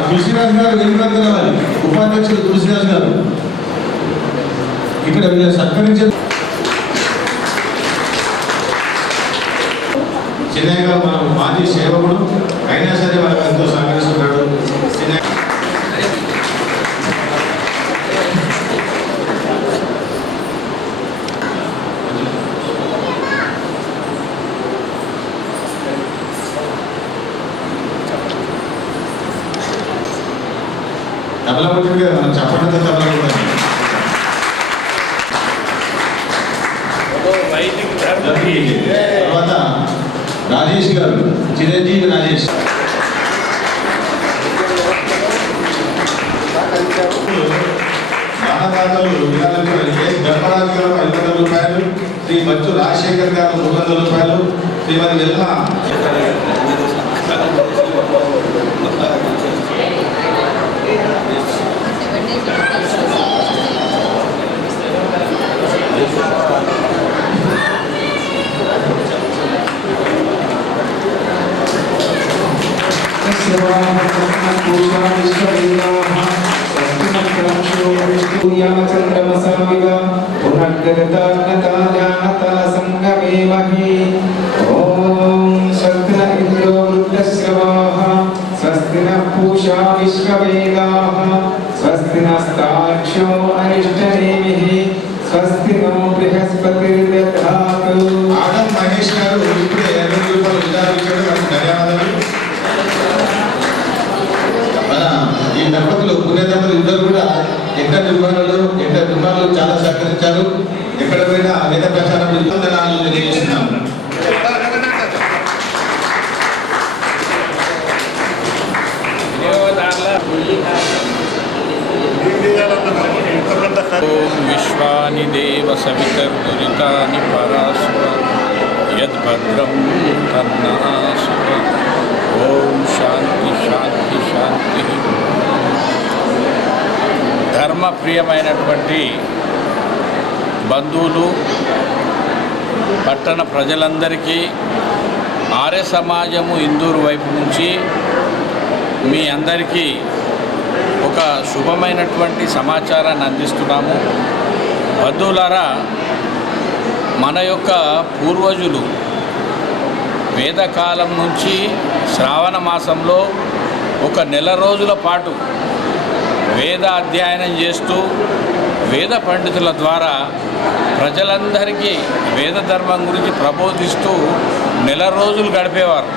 తులసిరాజ్ గారు వేదిక రావాలి. ఉపాధ్యక్షులు తులసిరాజ్ గారు ఇక్కడ వీళ్ళు సత్కరించే. చిన్నయ్య గారు మన మాజీ సేవకుడు అయినా సరే మనకు ఎంతో సహకరిస్తున్నాడు. చిన్నయ్య తబలా కొట్టింది కదా, మనం చెప్పడంతో తబలా కొట్టాలి. తర్వాత రాజేష్ గారు, చిరంజీవి రాజేష్. దానదాతలు ధర్మరాజు గారు 500 రూపాయలు, శ్రీ బచ్చు రాజశేఖర్ గారు 300 రూపాయలు, శ్రీమతి వెల్మ స్వస్తి పూషా విశ్వవేదాః స్వస్తి నస్తాక్షో అరిష్టనేమిః స్వస్తి నో బృహస్పతిర్దధాతు. ఆడం మహేష్ గారు ఇప్పుడే 200 రూపాయలు విధానించాడు. ధన్యవాదాలు. మన ఈ దంపతులు పుణ్య దంపతులు ఇద్దరు కూడా ఎక్కడ దుర్మాలు చాలా సహకరించారు. ఎక్కడ పోయినా వేద ప్రచారం తెలియజేస్తున్నాము. విశ్వాని దేవ సవితర్దురితాని పరాశువ యద్భద్రం తన్నాశువ. ఓం శాంతి శాంతి శాంతి. ధర్మప్రియమైనటువంటి బంధువులు, పట్టణ ప్రజలందరికీ ఆర్య సమాజము ఇందూరు వైపు నుంచి మీ అందరికీ ఒక శుభమైనటువంటి సమాచారాన్ని అందిస్తున్నాము. బంధువులారా, మన యొక్క పూర్వజులు వేదకాలం నుంచి శ్రావణ మాసంలో ఒక నెల రోజుల పాటు వేద అధ్యయనం చేస్తూ వేద పండితుల ద్వారా ప్రజలందరికీ వేద ధర్మం గురించి ప్రబోధిస్తూ నెల రోజులు గడిపేవారు.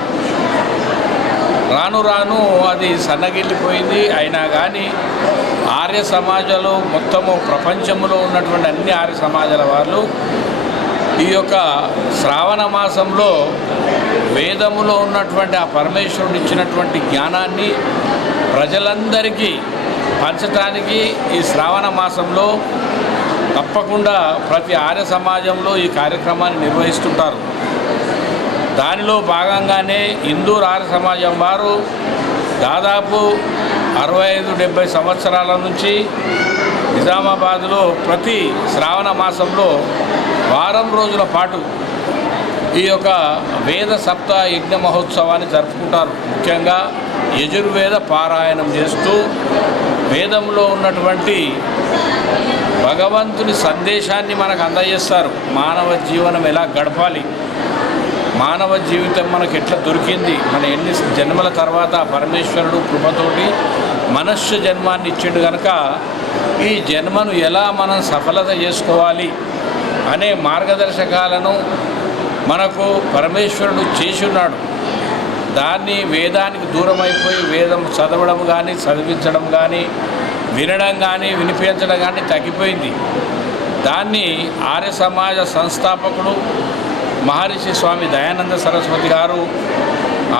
రాను రాను అది సన్నగిల్లిపోయింది. అయినా కానీ ఆర్య సమాజాలు మొత్తము ప్రపంచంలో ఉన్నటువంటి అన్ని ఆర్య సమాజాల వాళ్ళు ఈ యొక్క శ్రావణ మాసంలో వేదములో ఉన్నటువంటి ఆ పరమేశ్వరుడు ఇచ్చినటువంటి జ్ఞానాన్ని ప్రజలందరికీ పంచటానికి ఈ శ్రావణ మాసంలో తప్పకుండా ప్రతి ఆర్య సమాజంలో ఈ కార్యక్రమాన్ని నిర్వహిస్తుంటారు. దానిలో భాగంగానే ఇందూరు ఆర్య సమాజం వారు దాదాపు 65-70 సంవత్సరాల నుంచి నిజామాబాద్లో ప్రతి శ్రావణ మాసంలో వారం రోజుల పాటు ఈ యొక్క వేద సప్త యజ్ఞ మహోత్సవాన్ని జరుపుకుంటారు. ముఖ్యంగా యజుర్వేద పారాయణం చేస్తూ వేదంలో ఉన్నటువంటి భగవంతుని సందేశాన్ని మనకు అందజేస్తారు. మానవ జీవనం ఎలా గడపాలి, మానవ జీవితం మనకు ఎట్లా దొరికింది, మన ఎన్ని జన్మల తర్వాత పరమేశ్వరుడు కృపతోటి మనుష్య జన్మాన్ని ఇచ్చిండు కనుక ఈ జన్మను ఎలా మనం సఫలత చేసుకోవాలి అనే మార్గదర్శకాలను మనకు పరమేశ్వరుడు చేసి ఉన్నాడు. దాన్ని వేదానికి దూరం అయిపోయి వేదం చదవడం కానీ చదివించడం కానీ వినడం కానీ వినిపించడం కానీ తగ్గిపోయింది. దాన్ని ఆర్య సమాజ సంస్థాపకుడు మహర్షి స్వామి దయానంద సరస్వతి గారు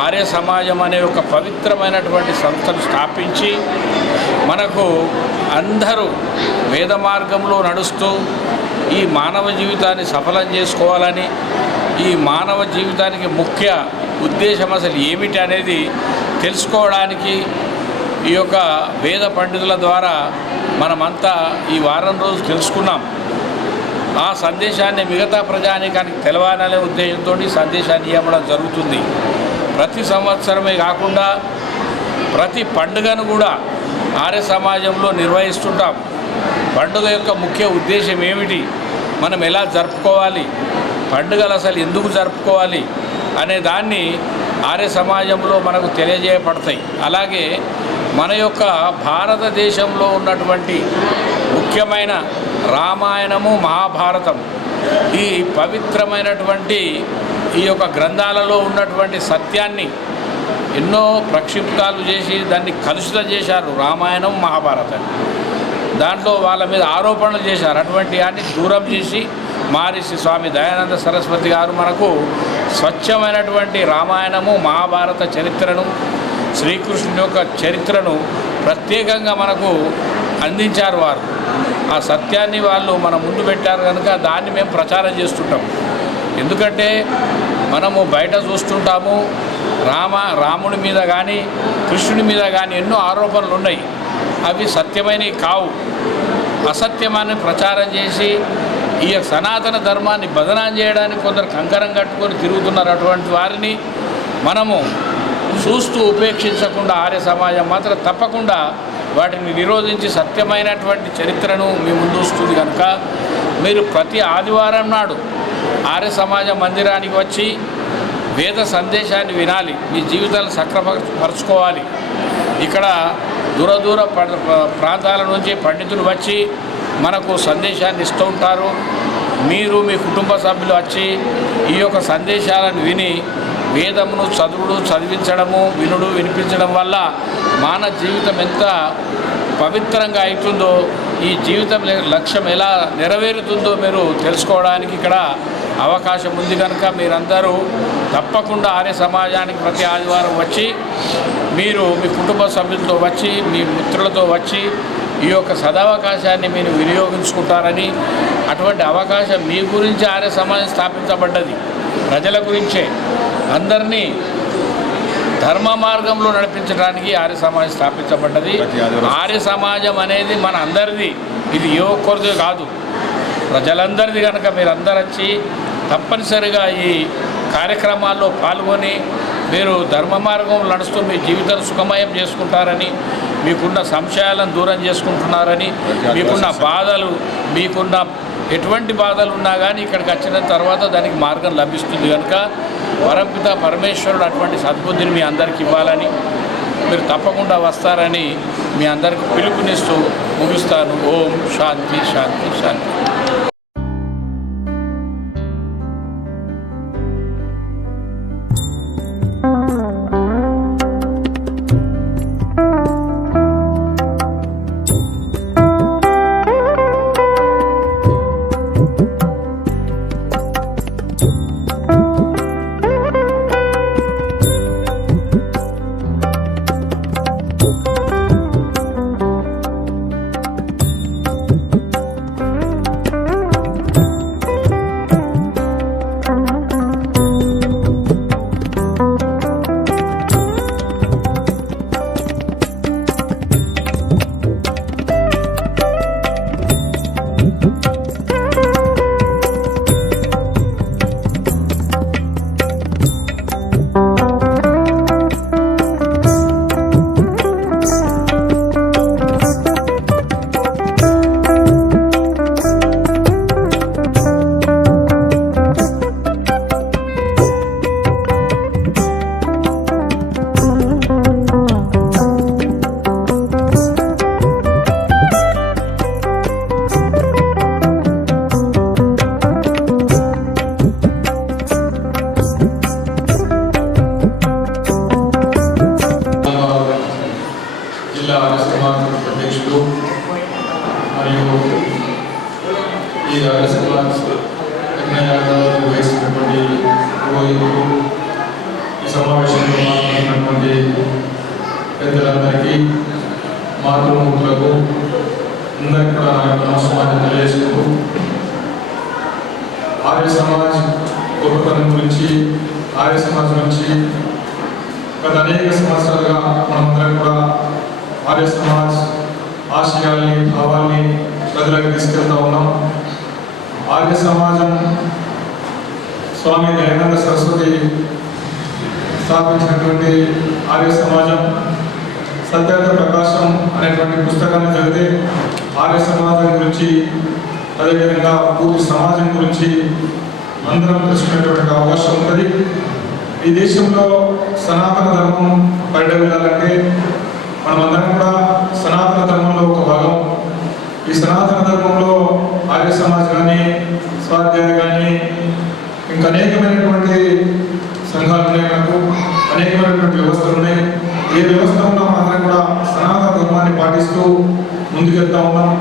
ఆర్య సమాజం అనే ఒక పవిత్రమైనటువంటి సంస్థను స్థాపించి మనకు అందరూ వేద మార్గంలో నడుస్తూ ఈ మానవ జీవితాన్ని సఫలం చేసుకోవాలని, ఈ మానవ జీవితానికి ముఖ్య ఉద్దేశం అసలు ఏమిటి అనేది తెలుసుకోవడానికి ఈ యొక్క వేద పండితుల ద్వారా మనమంతా ఈ వారం రోజులు తెలుసుకున్నాం. ఆ సందేశాన్ని మిగతా ప్రజానీకానికి తెలవాలనే ఉద్దేశంతో సందేశాన్ని ఇవ్వడం జరుగుతుంది. ప్రతి సంవత్సరమే కాకుండా ప్రతి పండుగను కూడా ఆర్య సమాజంలో నిర్వహిస్తుంటాం. పండుగ యొక్క ముఖ్య ఉద్దేశం ఏమిటి, మనం ఎలా జరుపుకోవాలి, పండుగలు అసలు ఎందుకు జరుపుకోవాలి అనే దాన్ని ఆర్య సమాజంలో మనకు తెలియజేయబడతాయి. అలాగే మన యొక్క భారతదేశంలో ఉన్నటువంటి ముఖ్యమైన రామాయణము మహాభారతం ఈ పవిత్రమైనటువంటి ఈ యొక్క గ్రంథాలలో ఉన్నటువంటి సత్యాన్ని ఎన్నో ప్రక్షిప్తాలు చేసి దాన్ని కలుషితం చేశారు. రామాయణం మహాభారతం దాంట్లో వాళ్ళ మీద ఆరోపణలు చేశారు. అటువంటి వాటిని దూరం చేసి మహర్షి స్వామి దయానంద సరస్వతి గారు మనకు స్వచ్ఛమైనటువంటి రామాయణము మహాభారత చరిత్రను, శ్రీకృష్ణుని యొక్క చరిత్రను ప్రత్యేకంగా మనకు అందించారు. వారు ఆ సత్యాన్ని వాళ్ళు మన ముందు పెట్టారు కనుక దాన్ని మేము ప్రచారం చేస్తుంటాం. ఎందుకంటే మనము బయట చూస్తుంటాము రాముడి మీద కానీ కృష్ణుడి మీద కానీ ఎన్నో ఆరోపణలు ఉన్నాయి. అవి సత్యమైనవి కావు. అసత్యమాన్ని ప్రచారం చేసి ఈ సనాతన ధర్మాన్ని బదనాం చేయడానికి కొందరు కంకరం కట్టుకొని తిరుగుతున్నారు. అటువంటి వారిని మనము చూస్తూ ఉపేక్షించకుండా ఆర్య సమాజం మాత్రం తప్పకుండా వాటిని నిరోధించి సత్యమైనటువంటి చరిత్రను మీ ముందు వస్తుంది కనుక మీరు ప్రతి ఆదివారం నాడు ఆర్య సమాజ మందిరానికి వచ్చి వేద సందేశాన్ని వినాలి, మీ జీవితాలను సక్రమపరచుకోవాలి. ఇక్కడ దూర ప్రాంతాల నుంచి పండితులు వచ్చి మనకు సందేశాన్ని ఇస్తూ ఉంటారు. మీరు మీ కుటుంబ సభ్యులు వచ్చి ఈ యొక్క సందేశాలను విని వేదమును చదివించడము, వినిపించడం వల్ల మానవ జీవితం ఎంత పవిత్రంగా అవుతుందో, ఈ జీవితం లక్ష్యం ఎలా నెరవేరుతుందో మీరు తెలుసుకోవడానికి ఇక్కడ అవకాశం ఉంది కనుక మీరందరూ తప్పకుండా ఆర్య సమాజానికి ప్రతి ఆదివారం వచ్చి మీరు మీ కుటుంబ సభ్యులతో వచ్చి మీ మిత్రులతో వచ్చి ఈ యొక్క సదవకాశాన్ని మీరు వినియోగించుకుంటారని, అటువంటి అవకాశం మీ గురించి ఆర్య సమాజం స్థాపించబడ్డది, ప్రజల గురించే అందరినీ ధర్మ మార్గంలో నడిపించడానికి ఆర్య సమాజం స్థాపించబడ్డది. ఆర్య సమాజం అనేది మన అందరిది, ఇది ఏ ఒక్కరిది కాదు, ప్రజలందరిది కనుక మీరందరూ వచ్చి తప్పనిసరిగా ఈ కార్యక్రమాల్లో పాల్గొని మీరు ధర్మ మార్గంలో నడుస్తూ మీ జీవితాన్ని సుఖమయం చేసుకుంటారని, మీకున్న సంశయాలను దూరం చేసుకుంటున్నారని, మీకున్న బాధలు మీకున్న ఎటువంటి బాధలు ఉన్నా కానీ ఇక్కడికి వచ్చిన తర్వాత దానికి మార్గం లభిస్తుంది కనుక పరమపిత పరమేశ్వరుడు అటువంటి సద్బుద్ధిని మీ అందరికీ ఇవ్వాలని, మీరు తప్పకుండా వస్తారని మీ అందరికీ పిలుపునిస్తూ ముగిస్తాను. ఓం శాంతి శాంతి శాంతి. ఈ ఆర్య సమాజ్ యజ్ఞయాగాలు వేసినటువంటి పురోహితులు, ఈ సమావేశంలో మాట్లాడినటువంటి పెద్దలందరికీ, మాతృమూర్తులకు అందరికీ కూడా నా యొక్క నమస్కారం తెలియజేసుకుంటూ, ఆర్య సమాజ్ గొప్పతనం గురించి, ఆర్య సమాజ్ గురించి గత అనేక సంవత్సరాలుగా మనమందరం కూడా ఆర్య సమాజ్ ఆశయాల్ని, భావాల్ని ప్రజలకు తీసుకెళ్తా ఉన్నాం. ఆర్య సమాజం స్వామి దయానంద సరస్వతి స్థాపించినటువంటి ఆర్య సమాజం సత్యత ప్రకాశం అనేటువంటి పుస్తకాన్ని చదివితే ఆర్య సమాజం గురించి, అదేవిధంగా పూర్తి సమాజం గురించి అందరం తెలుసుకునేటువంటి అవకాశం ఉంటుంది. ఈ దేశంలో సనాతన ధర్మం పరిడవిల్లాలంటే మనమందరం కూడా సనాతన ధర్మంలో ఒక భాగం. ఈ సనాతన ధర్మంలో ఆర్య సమాజ్ కానీ, స్వాధ్యాయ కానీ, ఇంకా అనేకమైనటువంటి సంఘాలు ఉన్నాయి, మనకు అనేకమైనటువంటి వ్యవస్థలు ఉన్నాయి. ఏ వ్యవస్థ ఉన్నా మనందరం కూడా సనాతన ధర్మాన్ని పాటిస్తూ ముందుకెళ్తా ఉన్నాం.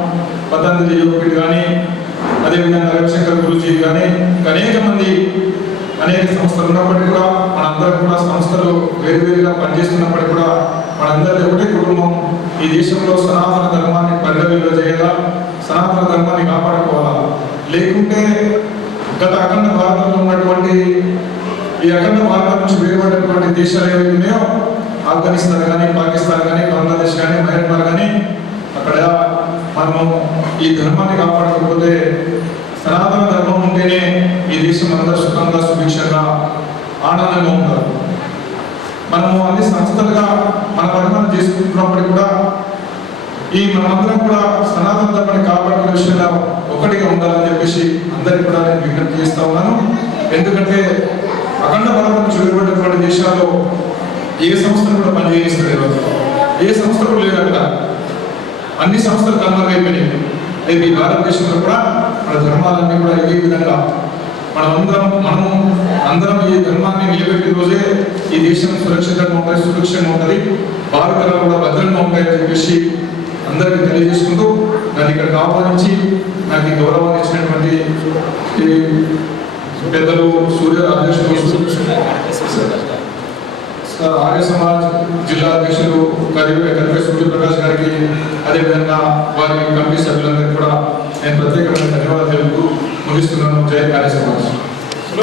పతంజలి యోగుడు కానీ, అదేవిధంగా రవిశంకర్ గురూజీ కానీ, ఇంకా అనేక మంది అనేక సంస్థలు ఉన్నప్పటికీ కూడా మనందరం కూడా సంస్థలు వేరువేరుగా పనిచేస్తున్నప్పటికీ కూడా మనందరిది ఒకటే కుటుంబం. ఈ దేశంలో సనాతన ధర్మాన్ని పరిరక్షణ చేయాలా, సనాతన ధర్మాన్ని కాపాడుకోవాలా. లేకుంటే గత అఖండ భారతంలో ఉన్నటువంటి ఈ అఖండ భారతం నుంచి వేరుపడినటువంటి దేశాలు ఏవైతే ఉన్నాయో, ఆఫ్ఘనిస్తాన్ కానీ, పాకిస్తాన్ కానీ, బంగ్లాదేశ్ కానీ, మయన్మార్ కానీ, అక్కడ మనము ఈ ధర్మాన్ని కాపాడకపోతే, సనాతన ధర్మం ఉంటేనే ఈ దేశం అందరూ సుఖంగా, సుభిక్షంగా, ఆనందంగా ఉంటారు. మనము అన్ని సంస్థలుగా మన పరిమాణం చేసుకుంటున్నప్పటికీ కూడా ఈ మనమందరం కూడా సనాతన ధర్మాన్ని కాపాడుకునే విషయంలో ఒకటిగా ఉండాలని చెప్పేసి అందరికీ కూడా నేను విజ్ఞప్తి చేస్తా ఉన్నాను. ఎందుకంటే అఖండ భారతం నుంచి వెలువడినటువంటి దేశాల్లో ఏ సంస్థలు కూడా పనిచేయలేదు, ఏ సంస్థలు లేదు. అక్కడ అన్ని సంస్థలు కనుమరుగైపోయినాయి. రేపు ఈ భారతదేశంలో కూడా మన ధర్మాలన్నీ కూడా ఇదే విధంగా మనము అందరం ఈ ధర్మాన్ని నిలబెట్టిన రోజే ఈ దేశం సురక్షితంగా ఉంటుంది, సురక్షంగా ఉంటుంది, భారతలు కూడా భద్రంగా ఉంటాయని చెప్పేసి అందరికీ తెలియజేసుకుంటూ, నన్ను ఇక్కడికి ఆహ్వానించి నాకు ఈ గౌరవాన్ని ఇచ్చినటువంటి పెద్దలు సూర్య అధ్యక్షులు, ఆర్య సమాజ్ జిల్లా అధ్యక్షులు కరివే సూర్యప్రకాష్ గారికి, అదేవిధంగా వారి కమిటీ సభ్యులందరికీ కూడా నేను ప్రత్యేకమైన ధన్యవాదాలు తెలుపుతూ ముగిస్తున్నాను. జై ఆర్య సమాజ్.